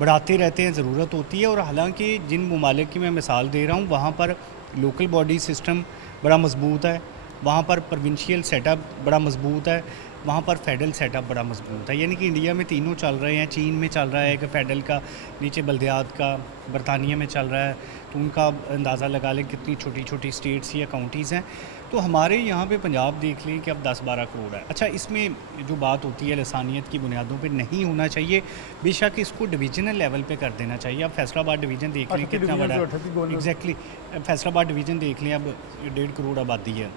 बढ़ाते रहते हैं, ज़रूरत होती है। और हालांकि जिन ममालिक की मैं मिसाल दे रहा हूँ वहाँ पर लोकल बॉडी सिस्टम बड़ा मजबूत है, वहाँ पर प्रोविंशियल सेटअप बड़ा मजबूत है, वहाँ पर फेडरल सेटअप बड़ा मजबूत है। यानी कि इंडिया में तीनों चल रहे हैं, चीन में चल रहा है कि फेडरल का, नीचे बल्दियात का, बरतानिया में चल रहा है, तो उनका अंदाज़ा लगा लें कितनी छोटी छोटी स्टेट्स या काउंटीज़ हैं। तो हमारे यहाँ पे पंजाब देख लें कि अब 10-12 करोड़ है। अच्छा, इसमें जो बात होती है लसानियत की बुनियादों पे नहीं होना चाहिए, बेशक इसको डिवीजनल लेवल पे कर देना चाहिए। अब फैसलाबाद डिवीज़न देख लें कितना बड़ा है, एग्जैक्टली फैसलाबाद डिवीज़न देख लें, अब 1.5 करोड़ आबादी है।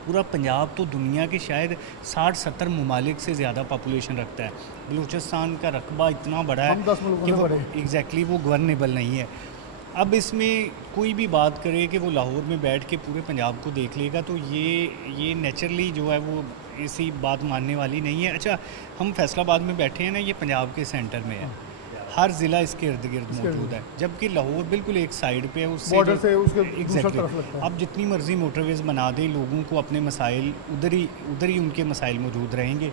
पूरा पंजाब तो दुनिया के शायद 60-70 ममालिक से ज़्यादा पॉपुलेशन रखता है। बलूचिस्तान का रकबा इतना बड़ा है कि वो एग्जैक्टली वो गवर्नेबल नहीं है। अब इसमें कोई भी बात करे कि वो लाहौर में बैठ के पूरे पंजाब को देख लेगा, तो ये नेचुरली जो है वो ऐसी बात मानने वाली नहीं है। अच्छा, हम फैसलाबाद में बैठे हैं ना, ये पंजाब के सेंटर में है, हर ज़िला इसके इर्द गिर्द मौजूद है, जबकि लाहौर बिल्कुल एक साइड पे है, उससे बॉर्डर से उसके दूसरी एग्जैक्टली तरफ लगता है। आप जितनी मर्ज़ी मोटरवेज़ बना दें, लोगों को अपने मसाइल उधर ही उनके मसाइल मौजूद रहेंगे।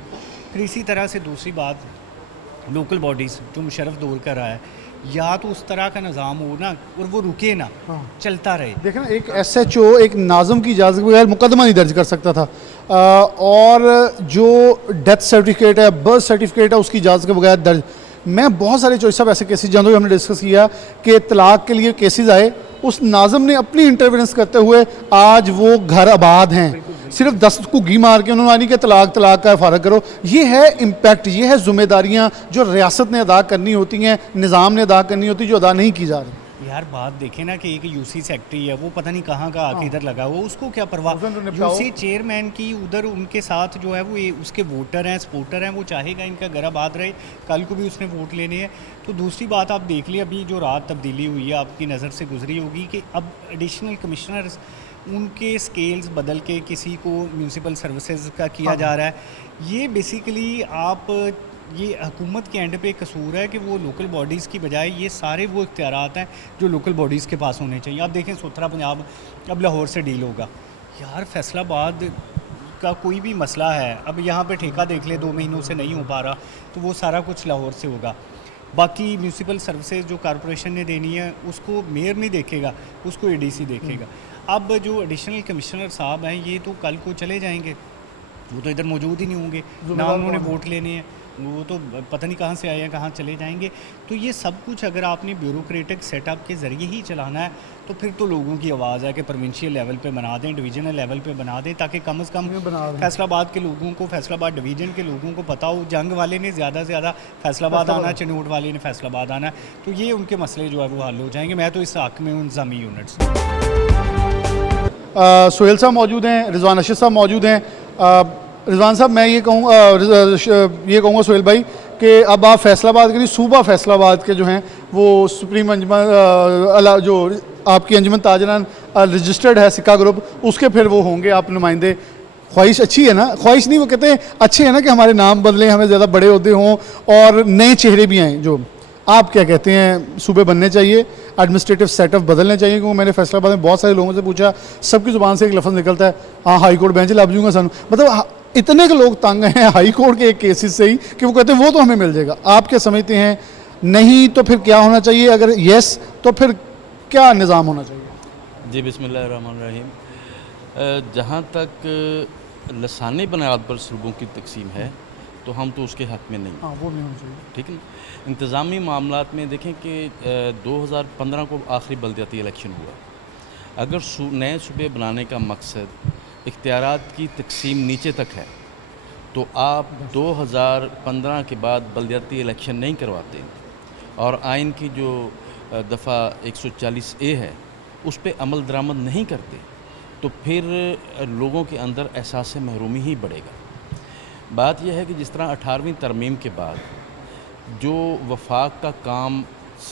फिर इसी तरह से दूसरी बात, लोकल बॉडीज़ जो मुशर्रफ दौर कर रहा है, या तो उस तरह का निज़ाम हो ना और वो रुके ना, चलता रहे। देखें ना, एक SHO एक नाज़म की इजाज़त के बगैर मुकदमा नहीं दर्ज कर सकता था, और जो डेथ सर्टिफिकेट है, बर्थ सर्टिफिकेट है, उसकी इजाज़त के बगैर दर्ज। मैं बहुत सारे चॉइस साहब ऐसे केसेस जानता हूँ, हमने डिस्कस किया कि तलाक के लिए केसेस आए, उस नाज़म ने अपनी इंटरवेंस करते हुए आज वो घर आबाद हैं, सिर्फ 10 को घी मार के उन्होंने नहीं कि तलाक का फ़ारग करो। ये है इम्पैक्ट, ये है ज़िम्मेदारियाँ जो रियासत ने अदा करनी होती हैं, निज़ाम ने अदा करनी होती है, जो अदा नहीं की जा रही। यार बात देखें ना कि एक UC सेक्रेटरी है, वो पता नहीं कहाँ का आके इधर लगा हुआ, उसको क्या परवाह। UC चेयरमैन की उधर उनके साथ जो है वो उसके वोटर हैं, सपोर्टर हैं, वो चाहेगा इनका घर आबाद रहे, कल को भी उसने वोट लेने हैं। तो दूसरी बात आप देख ली, अभी जो रात तब्दीली हुई है आपकी नज़र से गुजरी होगी कि अब एडिशनल कमिश्नर्स, उनके स्केल्स बदल के किसी को म्यूनसिपल सर्विसेज का किया जा रहा है। ये बेसिकली ये हुकूमत के एंड पे कसूर है कि वो लोकल बॉडीज़ की बजाय ये सारे वो इख्तियारात हैं जो लोकल बॉडीज़ के पास होने चाहिए। आप देखें सोथरा पंजाब अब लाहौर से डील होगा। यार फैसलाबाद का कोई भी मसला है, अब यहाँ पे ठेका देख ले 2 महीनों से नहीं हो पा रहा, तो वो सारा कुछ लाहौर से होगा। बाकी म्यूनसिपल सर्विसेज जो कॉरपोरेशन ने देनी है उसको मेयर नहीं देखेगा, उसको ADC देखेगा। अब जो एडिशनल कमिश्नर साहब हैं ये तो कल को चले जाएंगे, वो तो इधर मौजूद ही नहीं होंगे, ना उन्होंने वोट लेने हैं, वो तो पता नहीं कहाँ से आए हैं, कहाँ चले जाएंगे। तो ये सब कुछ अगर आपने ब्यूरोक्रेटिक सेटअप के ज़रिए ही चलाना है तो फिर तो लोगों की आवाज़ है कि प्रोविंशियल लेवल पे बना दें, डिवीजनल लेवल पे बना दें, ताकि कम से कम फैसलाबाद के लोगों को, फैसलाबाद डिवीज़न के लोगों को पता हो। जंग वाले ने ज़्यादा से ज़्यादा फैसलाबाद आना है, चिनोट वाले ने फैसलाबाद आना है, तो ये उनके मसले जो है वो हल हो जाएंगे। मैं तो इस हक़ में उन इंतज़ामी यूनिट्स। सोहेल साहब मौजूद हैं, रिजवान अरशद साहब मौजूद हैं। रिजवान साहब, मैं ये कहूँगा सोहेल भाई कि अब आप फैसलाबाद के नहीं, सूबा फैसलाबाद के जो हैं वो सुप्रीम अंजमन, जो आपकी अंजमन ताजरान रजिस्टर्ड है सिक्का ग्रुप, उसके फिर वो होंगे आप नुमाइंदे। ख्वाहिश अच्छी है ना, ख्वाहिश नहीं, वो कहते हैं अच्छे है ना कि हमारे नाम बदलें, हमें ज़्यादा बड़े होते हों और नए चेहरे भी आएँ। जो आप क्या कहते हैं, सूबे बनने चाहिए, एडमिनिस्ट्रेटिव सेटअप बदलने चाहिए? क्योंकि मैंने फैसलाबाद में बहुत सारे लोगों से पूछा, सबकी ज़ुबान से एक लफ्ज़ निकलता है, हाँ हाई कोर्ट बेंच लब जूँगा सन। मतलब इतने के लोग तंग हैं हाई कोर्ट के एक केसेस से ही कि वो कहते हैं वो तो हमें मिल जाएगा। आप क्या समझते हैं, नहीं तो फिर क्या होना चाहिए? अगर येस तो फिर क्या निज़ाम होना चाहिए? जी बिस्मिल्लाहिर्रहमानिर्रहीम। जहाँ तक लसानी बुनियाद पर सूबों की तकसीम है तो हम तो उसके हक़ में नहीं, हाँ वो नहीं होना चाहिए, ठीक है। इंतज़ामी मामलात में देखें कि 2015 को आखिरी बल्दियाती इलेक्शन हुआ। अगर नए सूबे बनाने का मकसद इख्तियारात की तकसीम नीचे तक है तो आप 2015 के बाद बल्दियाती इलेक्शन नहीं करवाते और आइन की जो दफ़ा 140A है उस पर अमल दरामद नहीं करते, तो फिर लोगों के अंदर एहसास महरूमी ही बढ़ेगा। बात यह है कि जिस तरह 18वीं तरमीम के बाद जो वफाक का काम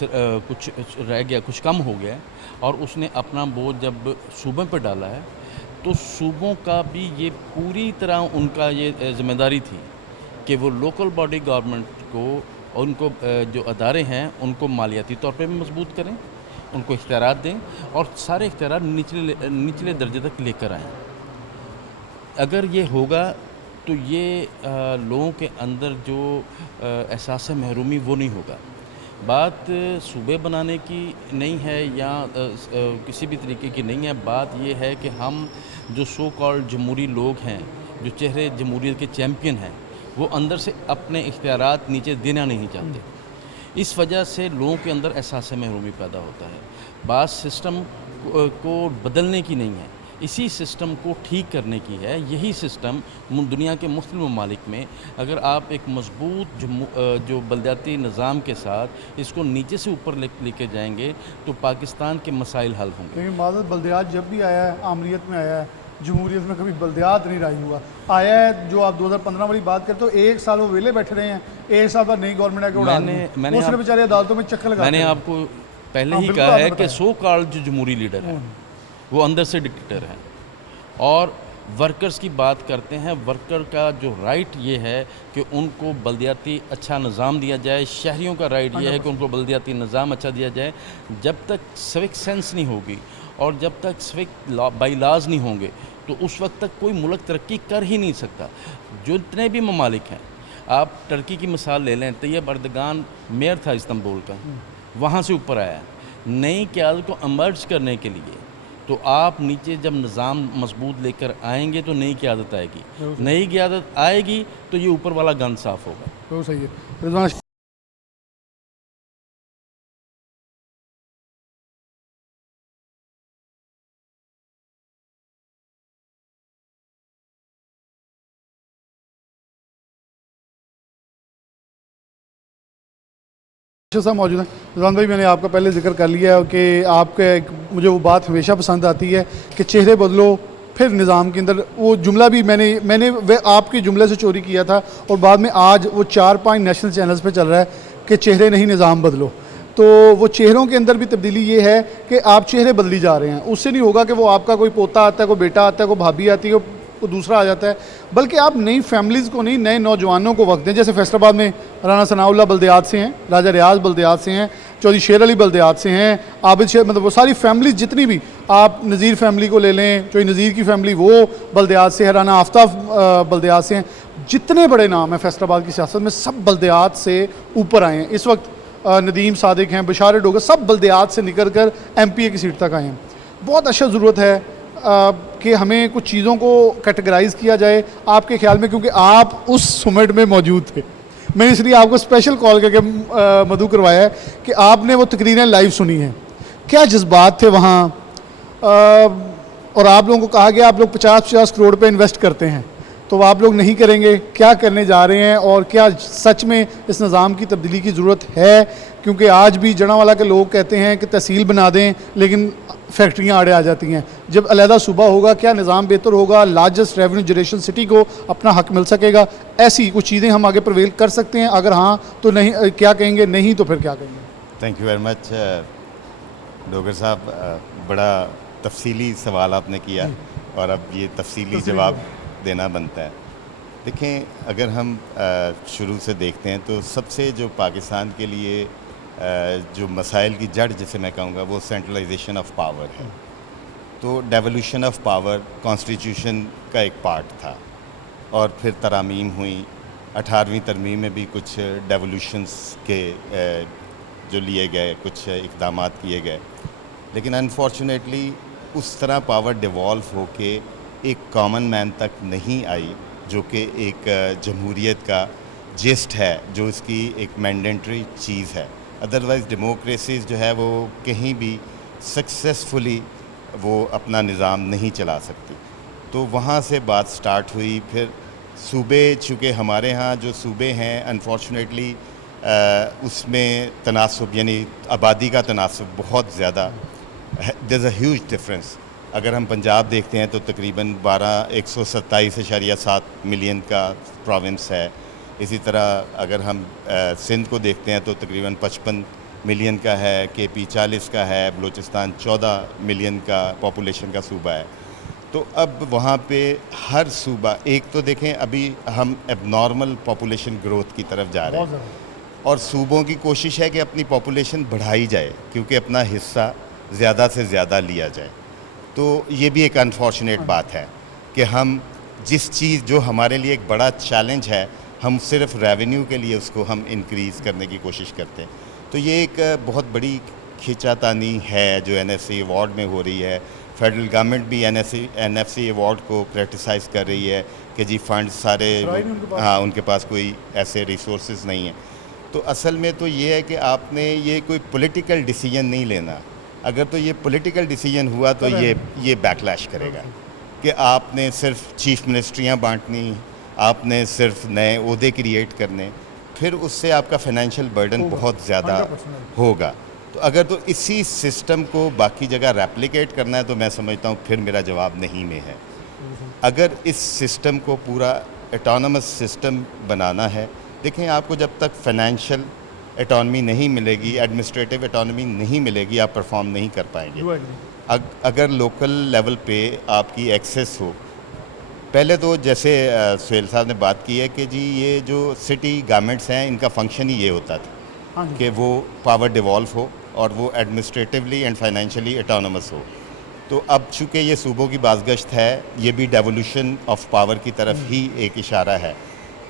कुछ रह गया, कुछ कम हो गया, और उसने अपना बोझ जब सूबों पर डाला है तो सूबों का भी ये पूरी तरह उनका ये ज़िम्मेदारी थी कि वो लोकल बॉडी गवर्नमेंट को, उनको जो अदारे हैं उनको मालियाती तौर पे भी मजबूत करें, उनको इख्तियारात दें और सारे इख्तियारात निचले दर्जे तक लेकर आएँ। अगर ये होगा तो ये लोगों के अंदर जो एहसास महरूमी वो नहीं होगा। बात सूबे बनाने की नहीं है या किसी भी तरीके की नहीं है, बात ये है कि हम जो सो कॉल्ड जमहूरी लोग हैं, जो चेहरे जमहूरियत के चैम्पियन हैं, वो अंदर से अपने इख्तियारात नीचे देना नहीं चाहते। इस वजह से लोगों के अंदर एहसास महरूमी पैदा होता है। बात सिस्टम को बदलने की नहीं है, इसी सिस्टम को ठीक करने की है। यही सिस्टम दुनिया के मुख्तलिफ ममालिक में, अगर आप एक मजबूत जो बलदियाती निज़ाम के साथ इसको नीचे से ऊपर लेके जाएंगे तो पाकिस्तान के मसाइल हल होंगे। लेकिन मादत बल्दियात जब भी आया है, आमरीत में आया है, जमहूरियत में कभी बल्दियात नहीं राज हुआ। आया है जो आप 2015 वाली बात करते हो, 1 साल वो वेले बैठे रहे हैं, 1 साल बाद नई गवर्नमेंट आके उड़ा दी। उसने बेचारे अदालतों में चक्कर लगाते हैं। मैंने आपको पहले ही कहा है कि सो कॉल्ड जो जमहूरी लीडर हैं वो अंदर से डिक्टेटर हैं। और वर्कर्स की बात करते हैं, वर्कर का जो राइट ये है कि उनको बल्दियाती अच्छा निज़ाम दिया जाए। शहरियों का राइट ये है कि उनको बल्दियाती निज़ाम अच्छा दिया जाए। जब तक सिविक सेंस नहीं होगी और जब तक सिविक बाई लॉज नहीं होंगे तो उस वक्त तक कोई मुल्क तरक्की कर ही नहीं सकता। जो जितने भी ममालिक हैं, आप टर्की की मिसाल ले लें, तैयब अर्दगान मेयर था इस्तांबुल का, वहाँ से ऊपर आया। नई क़यादत को इमर्ज करने के लिए तो आप नीचे जब निज़ाम मजबूत लेकर आएंगे तो नई क़यादत आएगी। नई क़यादत आएगी तो ये ऊपर वाला गन साफ़ होगा। तो सही है रिजवान। साहब मौजूद हैं। रिजवान भाई, मैंने आपका पहले जिक्र कर लिया है कि आपके मुझे वो बात हमेशा पसंद आती है कि चेहरे बदलो फिर निज़ाम के अंदर। वो जुमला भी मैंने वे आपके जुमले से चोरी किया था और बाद में आज वो 4-5 नेशनल चैनल्स पे चल रहा है कि चेहरे नहीं निज़ाम बदलो। तो वो चेहरों के अंदर भी तब्दीली ये है कि आप चेहरे बदली जा रहे हैं। उससे नहीं होगा कि वो आपका कोई पोता आता है, कोई बेटा आता है, कोई भाभी आती है, कोई दूसरा आ जाता है, बल्कि आप नई फैमिलीज़ को नहीं, नए नौजवानों को वक्त दें। जैसे फैसलाबाद में राना सनाउल्लाह बल्दियात से हैं, राजा रियाज बल्दियात से हैं, चौधरी शेर अली बल्दियात से हैं, आबिद शेर, मतलब वो सारी फैमिलीज़ जितनी भी, आप नज़ीर फैमिली को ले लें, चौधरी नज़ीर की फैमिली वो बल्दियात से है, राना आफ्ताब बल्दियात से हैं। जितने बड़े नाम हैं फैसलाबाद की सियासत में, सब बल्दियात से ऊपर आए हैं। इस वक्त नदीम सादिक हैं, बशार डोगर, सब बल्दियात से निकल कर MPA की सीट तक आए हैं। बहुत अच्छा ज़रूरत है कि हमें कुछ चीज़ों को कैटेगराइज़ किया जाए आपके ख्याल में, क्योंकि आप उस सुमिट में मौजूद थे। मैंने इसलिए आपको स्पेशल कॉल करके मधु करवाया है कि आपने वो तकरीरें लाइव सुनी हैं। क्या जज्बात थे वहाँ, और आप लोगों को कहा गया आप लोग 50-50 करोड़ पे इन्वेस्ट करते हैं, तो आप लोग नहीं करेंगे, क्या करने जा रहे हैं और क्या सच में इस निज़ाम की तब्दीली की ज़रूरत है? क्योंकि आज भी जड़ांवाला के लोग कहते हैं कि तहसील बना दें लेकिन फैक्ट्रियाँ आड़े आ जाती हैं। जब अलहदा सूबा होगा क्या निज़ाम बेहतर होगा? लार्जेस्ट रेवेन्यू जनरेशन सिटी को अपना हक मिल सकेगा? ऐसी कुछ चीज़ें हम आगे प्रवेल कर सकते हैं? अगर हाँ तो नहीं, क्या कहेंगे? नहीं तो फिर क्या कहेंगे? Thank you very much Dogar साहब, बड़ा तफसीली सवाल आपने किया और अब ये तफसीली जवाब देना बनता है। देखें, अगर हम शुरू से देखते हैं तो सबसे जो पाकिस्तान के लिए जो मसाइल की जड़ जिसे मैं कहूँगा वो सेंट्रलाइजेशन ऑफ पावर है। तो डेवोल्यूशन ऑफ पावर कॉन्स्टिट्यूशन का एक पार्ट था और फिर तरामीम हुई। 18वीं तरमीम में भी कुछ डेवोल्यूशंस के जो लिए गए, कुछ इक़दाम किए गए, लेकिन अनफॉर्चुनेटली उस तरह पावर डिवॉल्व होके एक कॉमन मैन तक नहीं आई, जो कि एक जमहूरियत का जिस्ट है, जो इसकी एक मैंडेटरी चीज़ है। अदरवाइज़ डेमोक्रेसीज़ जो है वो कहीं भी सक्सेसफुली वो अपना निज़ाम नहीं चला सकती। तो वहाँ से बात स्टार्ट हुई। फिर सूबे, चूँकि हमारे यहाँ जो सूबे हैं अनफॉर्चुनेटली उसमें तनासुब यानी आबादी का तनासुब बहुत ज़्यादा, there is a huge difference. अगर हम पंजाब देखते हैं तो तकरीबन 127.7 मिलियन का प्रोविंस है। इसी तरह अगर हम सिंध को देखते हैं तो तकरीबन 55 मिलियन का है, KP 40 का है, बलूचिस्तान 14 मिलियन का पॉपुलेशन का सूबा है। तो अब वहाँ पे हर सूबा, एक तो देखें अभी हम एबनॉर्मल पॉपुलेशन ग्रोथ की तरफ जा रहे बहुत हैं ज़्यादा। और सूबों की कोशिश है कि अपनी पॉपुलेशन बढ़ाई जाए क्योंकि अपना हिस्सा ज़्यादा से ज़्यादा लिया जाए। तो ये भी एक अनफॉर्चुनेट बात है कि हम जिस चीज़ जो हमारे लिए एक बड़ा चैलेंज है, हम सिर्फ रेवेन्यू के लिए उसको हम इंक्रीज़ करने की कोशिश करते हैं। तो ये एक बहुत बड़ी खींचातानी है जो NFC अवार्ड में हो रही है। फेडरल गवर्नमेंट भी NFC अवार्ड को क्रिटिसाइज़ कर रही है कि जी फंड सारे, राइट, उनके पास। हाँ, उनके पास कोई ऐसे रिसोर्सेज नहीं है। तो असल में तो ये है कि आपने ये कोई पॉलिटिकल डिसीजन नहीं लेना। अगर तो ये पॉलिटिकल डिसीजन हुआ तो ये बैकलैश करेगा कि आपने सिर्फ चीफ मिनिस्ट्रियाँ बांटनी, आपने सिर्फ नए ओहदे क्रिएट करने, फिर उससे आपका फाइनेंशियल बर्डन बहुत ज़्यादा 100% होगा। तो अगर तो इसी सिस्टम को बाकी जगह रेप्लिकेट करना है तो मैं समझता हूँ फिर मेरा जवाब नहीं में है। अगर इस सिस्टम को पूरा एटोनमस सिस्टम बनाना है, देखें आपको जब तक फाइनेंशियल एटॉनमी नहीं मिलेगी, एडमिनिस्ट्रेटिव एटॉनमी नहीं मिलेगी, आप परफॉर्म नहीं कर पाएंगे। अगर लोकल लेवल पे आपकी एक्सेस हो, पहले तो जैसे सुहेल साहब ने बात की है कि जी ये जो सिटी गवर्नमेंट्स हैं इनका फंक्शन ही ये होता था कि वो पावर डिवॉल्व हो और वो एडमिनिस्ट्रेटिवली एंड फाइनेंशियली एटोनमस हो। तो अब चूँकि ये सूबों की बाज़गश्त है, ये भी डेवोल्यूशन ऑफ पावर की तरफ ही एक इशारा है।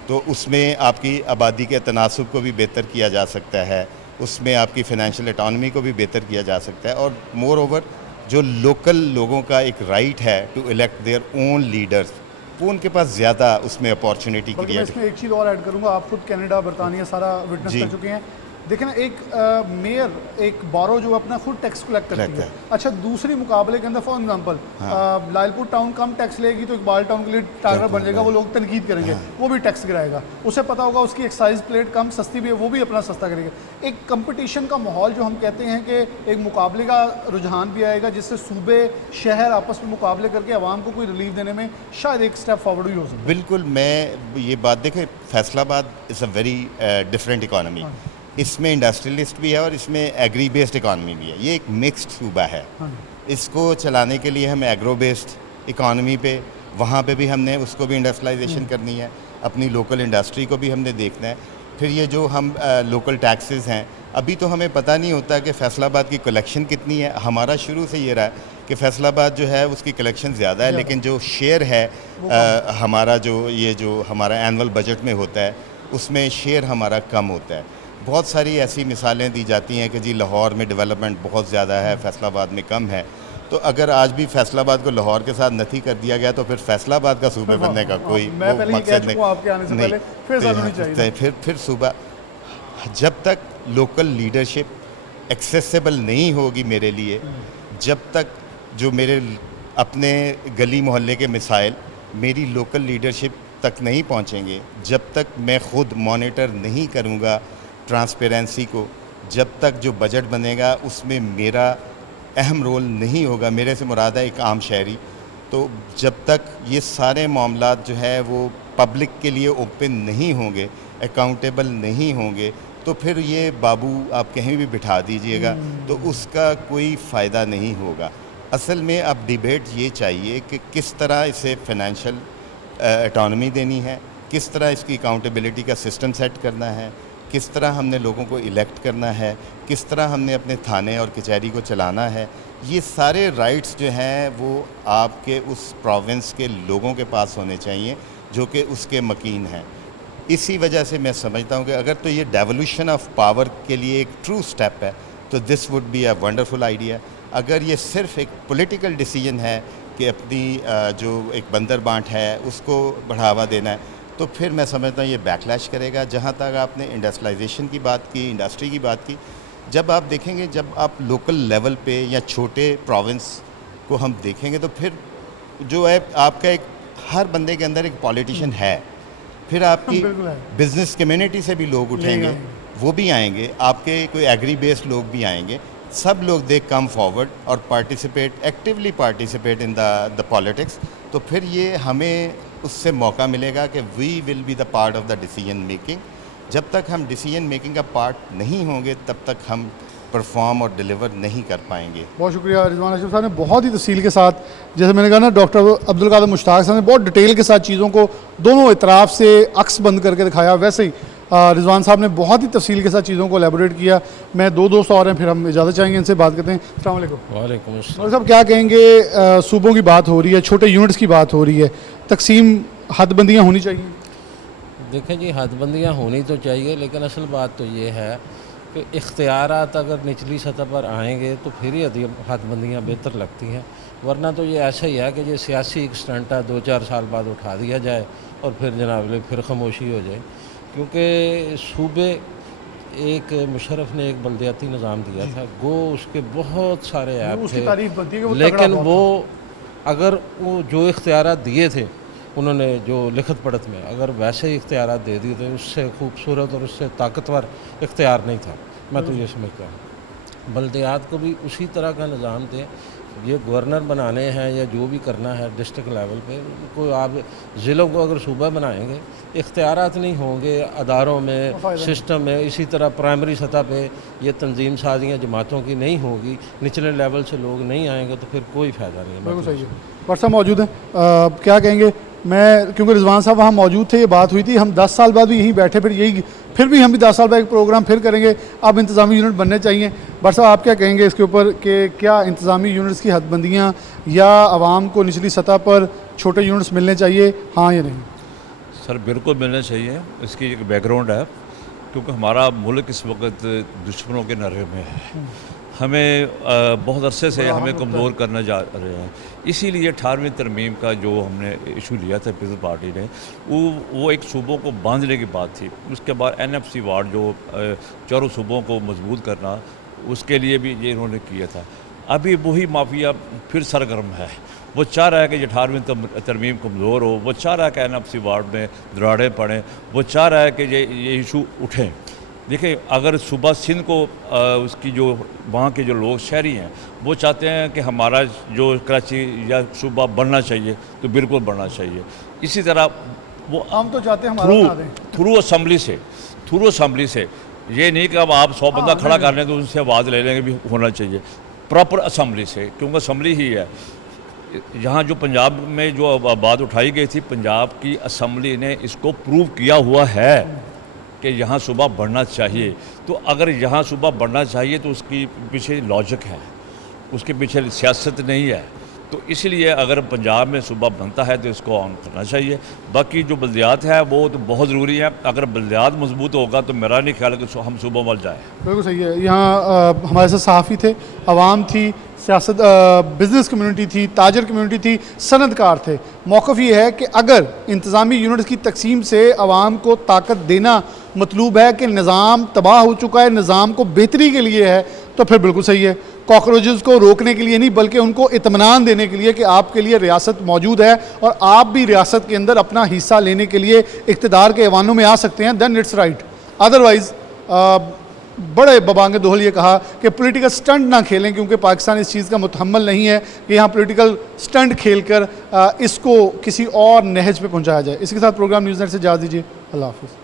तो उसमें आपकी आबादी के तनासुब को भी बेहतर किया जा सकता है, उसमें आपकी फ़ाइनेंशियल एटॉनमी को भी बेहतर किया जा सकता है, और मोर ओवर जो लोकल लोगों का एक राइट है to elect their own leaders, वो उनके पास ज़्यादा उसमें अपॉर्चुनिटी बल्कि मैं क्रिएट। इसमें एक चीज़ और ऐड करूंगा, आप खुद कनाडा, बरतानिया सारा विटनेस जी। कर चुके हैं। देखें ना, एक मेयर, एक बारो जो अपना खुद टैक्स कलेक्ट करती Correct है, है। अच्छा दूसरी मुकाबले के अंदर for example Lalpur town come tax लेगी तो इकबाल टाउन के लिए टारगेट बन जाएगा, वो लोग तनकीद करेंगे, वो भी टैक्स गिराएगा। उसे पता होगा उसकी एक्साइज प्लेट कम सस्ती भी है, वो भी अपना सस्ता करेगा। एक कंपटीशन का माहौल जो हम कहते हैं कि एक मुकाबले का रुझान भी आएगा, जिससे सूबे शहर आपस में मुकाबले करके आवाम को कोई रिलीफ देने में शायद एक स्टेप फॉरवर्ड भी हो सकता है। बिल्कुल, मैं ये बात देखें, Faisalabad is a very different economy. इसमें इंडस्ट्रियलिस्ट भी है और इसमें एग्री बेस्ड इकॉनमी भी है। ये एक मिक्स्ड सूबा है। इसको चलाने के लिए हमें एग्रो बेस्ड इकॉनमी पे, वहाँ पे भी हमने उसको भी इंडस्ट्रियलाइजेशन करनी है, अपनी लोकल इंडस्ट्री को भी हमने देखना है। फिर ये जो हम लोकल टैक्सेस हैं, अभी तो हमें पता नहीं होता कि फैसलाबाद की कलेक्शन कितनी है। हमारा शुरू से ये रहा है कि फैसलाबाद जो है उसकी कलेक्शन ज़्यादा है, लेकिन जो शेयर है हमारा, जो हमारा एनुअल बजट में होता है उसमें शेयर हमारा कम होता है। बहुत सारी ऐसी मिसालें दी जाती हैं कि जी लाहौर में डेवलपमेंट बहुत ज़्यादा है, फैसलाबाद में कम है। तो अगर आज भी फैसलाबाद को लाहौर के साथ नथी कर दिया गया तो फिर फैसलाबाद का सूबे बनने का कोई मैं पहले ये कह मकसद चुका हूं आपके आने से पहले, फिर ज़रूर नहीं चाहिए। फिर सूबा, जब तक लोकल लीडरशिप एक्सेसिबल नहीं होगी मेरे लिए, जब तक जो मेरे अपने गली मोहल्ले के मिसाइल मेरी लोकल लीडरशिप तक नहीं पहुंचेंगे, जब तक मैं ख़ुद मॉनिटर नहीं करूंगा ट्रांसपेरेंसी को, जब तक जो बजट बनेगा उसमें मेरा अहम रोल नहीं होगा, मेरे से मुराद है एक आम शहरी, तो जब तक ये सारे मामलात जो है वो पब्लिक के लिए ओपन नहीं होंगे, अकाउंटेबल नहीं होंगे, तो फिर ये बाबू आप कहीं भी बिठा दीजिएगा तो उसका कोई फ़ायदा नहीं होगा। असल में अब डिबेट ये चाहिए कि किस तरह इसे फाइनेंशियल एटॉनमी देनी है, किस तरह इसकी अकाउंटेबिलिटी का सिस्टम सेट करना है, किस तरह हमने लोगों को इलेक्ट करना है, किस तरह हमने अपने थाने और कचहरी को चलाना है। ये सारे राइट्स जो हैं वो आपके उस प्रोविंस के लोगों के पास होने चाहिए जो कि उसके मकीन हैं। इसी वजह से मैं समझता हूँ कि अगर तो ये डेवोल्यूशन ऑफ पावर के लिए एक ट्रू स्टेप है तो this would be a wonderful idea. अगर ये सिर्फ एक पॉलिटिकल डिसीजन है कि अपनी जो एक बंदर बांट है उसको बढ़ावा देना है, तो फिर मैं समझता हूँ ये बैकलैश करेगा। जहाँ तक आपने इंडस्ट्रियलाइजेशन की बात की, इंडस्ट्री की बात की, जब आप देखेंगे, जब आप लोकल लेवल पे या छोटे प्रोविंस को हम देखेंगे तो फिर जो है आपका एक हर बंदे के अंदर एक पॉलिटिशियन है, फिर आपकी बिजनेस कम्युनिटी से भी लोग उठेंगे, वो भी आएंगे, आपके कोई एग्री बेस्ड लोग भी आएंगे, सब लोग दे कम फॉरवर्ड और actively participate in the politics. तो फिर ये हमें उससे मौका मिलेगा कि we will be the part of the decision making. जब तक हम डिसीजन मेकिंग का पार्ट नहीं होंगे तब तक हम परफॉर्म और डिलीवर नहीं कर पाएंगे। बहुत शुक्रिया रिजवान अशरफ साहब ने बहुत ही तफसील के साथ, जैसे मैंने कहा ना, डॉक्टर अब्दुल कादिर मुश्ताक साहब ने बहुत डिटेल के साथ चीज़ों को दोनों इतराफ़ से अक्स बंद करके दिखाया। वैसे ही रिजवान साहब ने बहुत ही तफसील के साथ चीज़ों को एलेबोरेट किया। मैं दो दोस्त और हैं, फिर हम इजाज़त चाहेंगे, इनसे बात करते हैं। अस्सलाम वालेकुम। वालेकुम अस्सलाम। डॉक्टर साहब, क्या कहेंगे, सूबों की बात हो रही है, छोटे यूनिट्स की बात हो रही है, तकसीम हदबंदियाँ होनी चाहिए? देखें जी, हदबंदियाँ होनी तो चाहिए, लेकिन असल बात तो ये है कि इख्तियारात अगर निचली सतह पर आएंगे तो फिर ही हदबंदियाँ बेहतर लगती हैं, वरना तो ये ऐसा ही है कि ये सियासी एक स्टंट है, 2-4 साल बाद उठा दिया जाए और फिर जनाब फिर खामोशी हो जाए। क्योंकि सूबे एक मुशर्रफ ने एक बलदियाती निज़ाम दिया था, गो उसके बहुत सारे ऐप उसकी थे, तारीफ बनती है कि वो लेकिन तगड़ा वो अगर वो जो इख्तियारात दिए थे उन्होंने जो लिखत पढ़त में अगर वैसे ही इख्तियारात दे दिए थे, उससे खूबसूरत और उससे ताकतवर इख्तियार नहीं था। मैं तो ये समझता हूँ बल्दियात को भी उसी तरह का निज़ाम दें। ये गवर्नर बनाने हैं या जो भी करना है डिस्ट्रिक्ट लेवल पे, उनको आप ज़िलों को अगर सूबा बनाएंगे, इख्तियारात नहीं होंगे अदारों में, सिस्टम में, इसी तरह प्राइमरी सतह पे ये तंजीम साजियाँ जमातों की नहीं होगी, निचले लेवल से लोग नहीं आएंगे, तो फिर कोई फ़ायदा नहीं है। बिल्कुल सही है। डॉक्टर साहब मौजूद हैं, क्या कहेंगे? मैं, क्योंकि रिजवान साहब वहाँ मौजूद थे, ये बात हुई थी, हम 10 साल बाद भी यहीं बैठे, फिर भी हम भी 10 साल बाद एक प्रोग्राम फिर करेंगे। अब इंतज़ामी यूनिट बनने चाहिए। डॉक्टर साहब, आप क्या कहेंगे इसके ऊपर कि क्या इंतज़ामी यूनिट्स की हदबंदियाँ या आवाम को निचली सतह पर छोटे यूनिट्स मिलने चाहिए, हाँ या नहीं? सर बिल्कुल मिलना चाहिए। इसकी एक बैकग्राउंड है, क्योंकि हमारा मुल्क इस वक्त दुश्मनों के नर्रे में है। हमें बहुत अरसे से हमें कमज़ोर करना जा रहे हैं। इसीलिए 18वीं तरमीम का जो हमने इशू लिया था पीपल्स पार्टी ने, वो एक सूबों को बांधने की बात थी। उसके बाद NFC वार्ड जो चारों सूबों को मजबूत करना, उसके लिए भी ये इन्होंने किया था। अभी वही माफिया फिर सरगर्म है। वो चाह रहा है कि 18वीं तरमीम कमज़ोर हो, वो चाह रहा है कि NFC वार्ड में दराड़ें पड़ें, वो चाह रहा है कि ये इशू उठें। देखिए, अगर सूबा सिंध को उसकी जो वहाँ के जो लोग शहरी हैं वो चाहते हैं कि हमारा जो कराची या सूबा बनना चाहिए, तो बिल्कुल बनना चाहिए। इसी तरह वो हम तो चाहते हैं हमारा थ्रू असम्बली से ये नहीं कि अब आप 100 बंदा खड़ा कर लें तो उनसे आवाज़ ले लेंगे, भी होना चाहिए प्रॉपर असम्बली से, क्योंकि असम्बली ही है। यहाँ जो पंजाब में जो बात उठाई गई थी, पंजाब की असम्बली ने इसको प्रूव किया हुआ है कि यहाँ सूबा बढ़ना चाहिए। तो अगर यहाँ सूबा बढ़ना चाहिए तो उसकी पीछे लॉजिक है, उसके पीछे सियासत नहीं है। तो इसलिए अगर पंजाब में सूबा बनता है तो इसको ऑन करना चाहिए। बाकी जो बल्दियात है वो तो बहुत ज़रूरी है। अगर बल्दियात मजबूत होगा तो मेरा नहीं ख्याल कि हम सूबा बन जाए। बिल्कुल सही है। यहाँ हमारे साथ सहाफ़ी थे, आवाम थी, सियासत, बिज़नेस कम्युनिटी थी, ताजर कम्युनिटी थी, सनदकार थे। मौक़िफ़ ये है कि अगर इंतज़ामी यूनिट्स की तकसीम से आवाम को ताकत देना मतलूब है कि निज़ाम तबाह हो चुका है, निज़ाम को बेहतरी के लिए है, तो फिर बिल्कुल सही है। कॉकरोचेस को रोकने के लिए नहीं, बल्कि उनको इत्मीनान देने के लिए कि आपके लिए रियासत मौजूद है और आप भी रियासत के अंदर अपना हिस्सा लेने के लिए इक़्तिदार के ऐवानों में आ सकते हैं, देन इट्स राइट। अदरवाइज़ बड़े बबांगे दोहल ये कहा कि पॉलिटिकल स्टंट ना खेलें, क्योंकि पाकिस्तान इस चीज़ का मुतहम्मल नहीं है कि यहाँ पॉलिटिकल स्टंट खेलकर इसको किसी और नहज पे पहुँचाया जाए। इसके साथ प्रोग्राम न्यूज़ नेट से इजाज़त दीजिए। अल्लाह हाफ़िज़।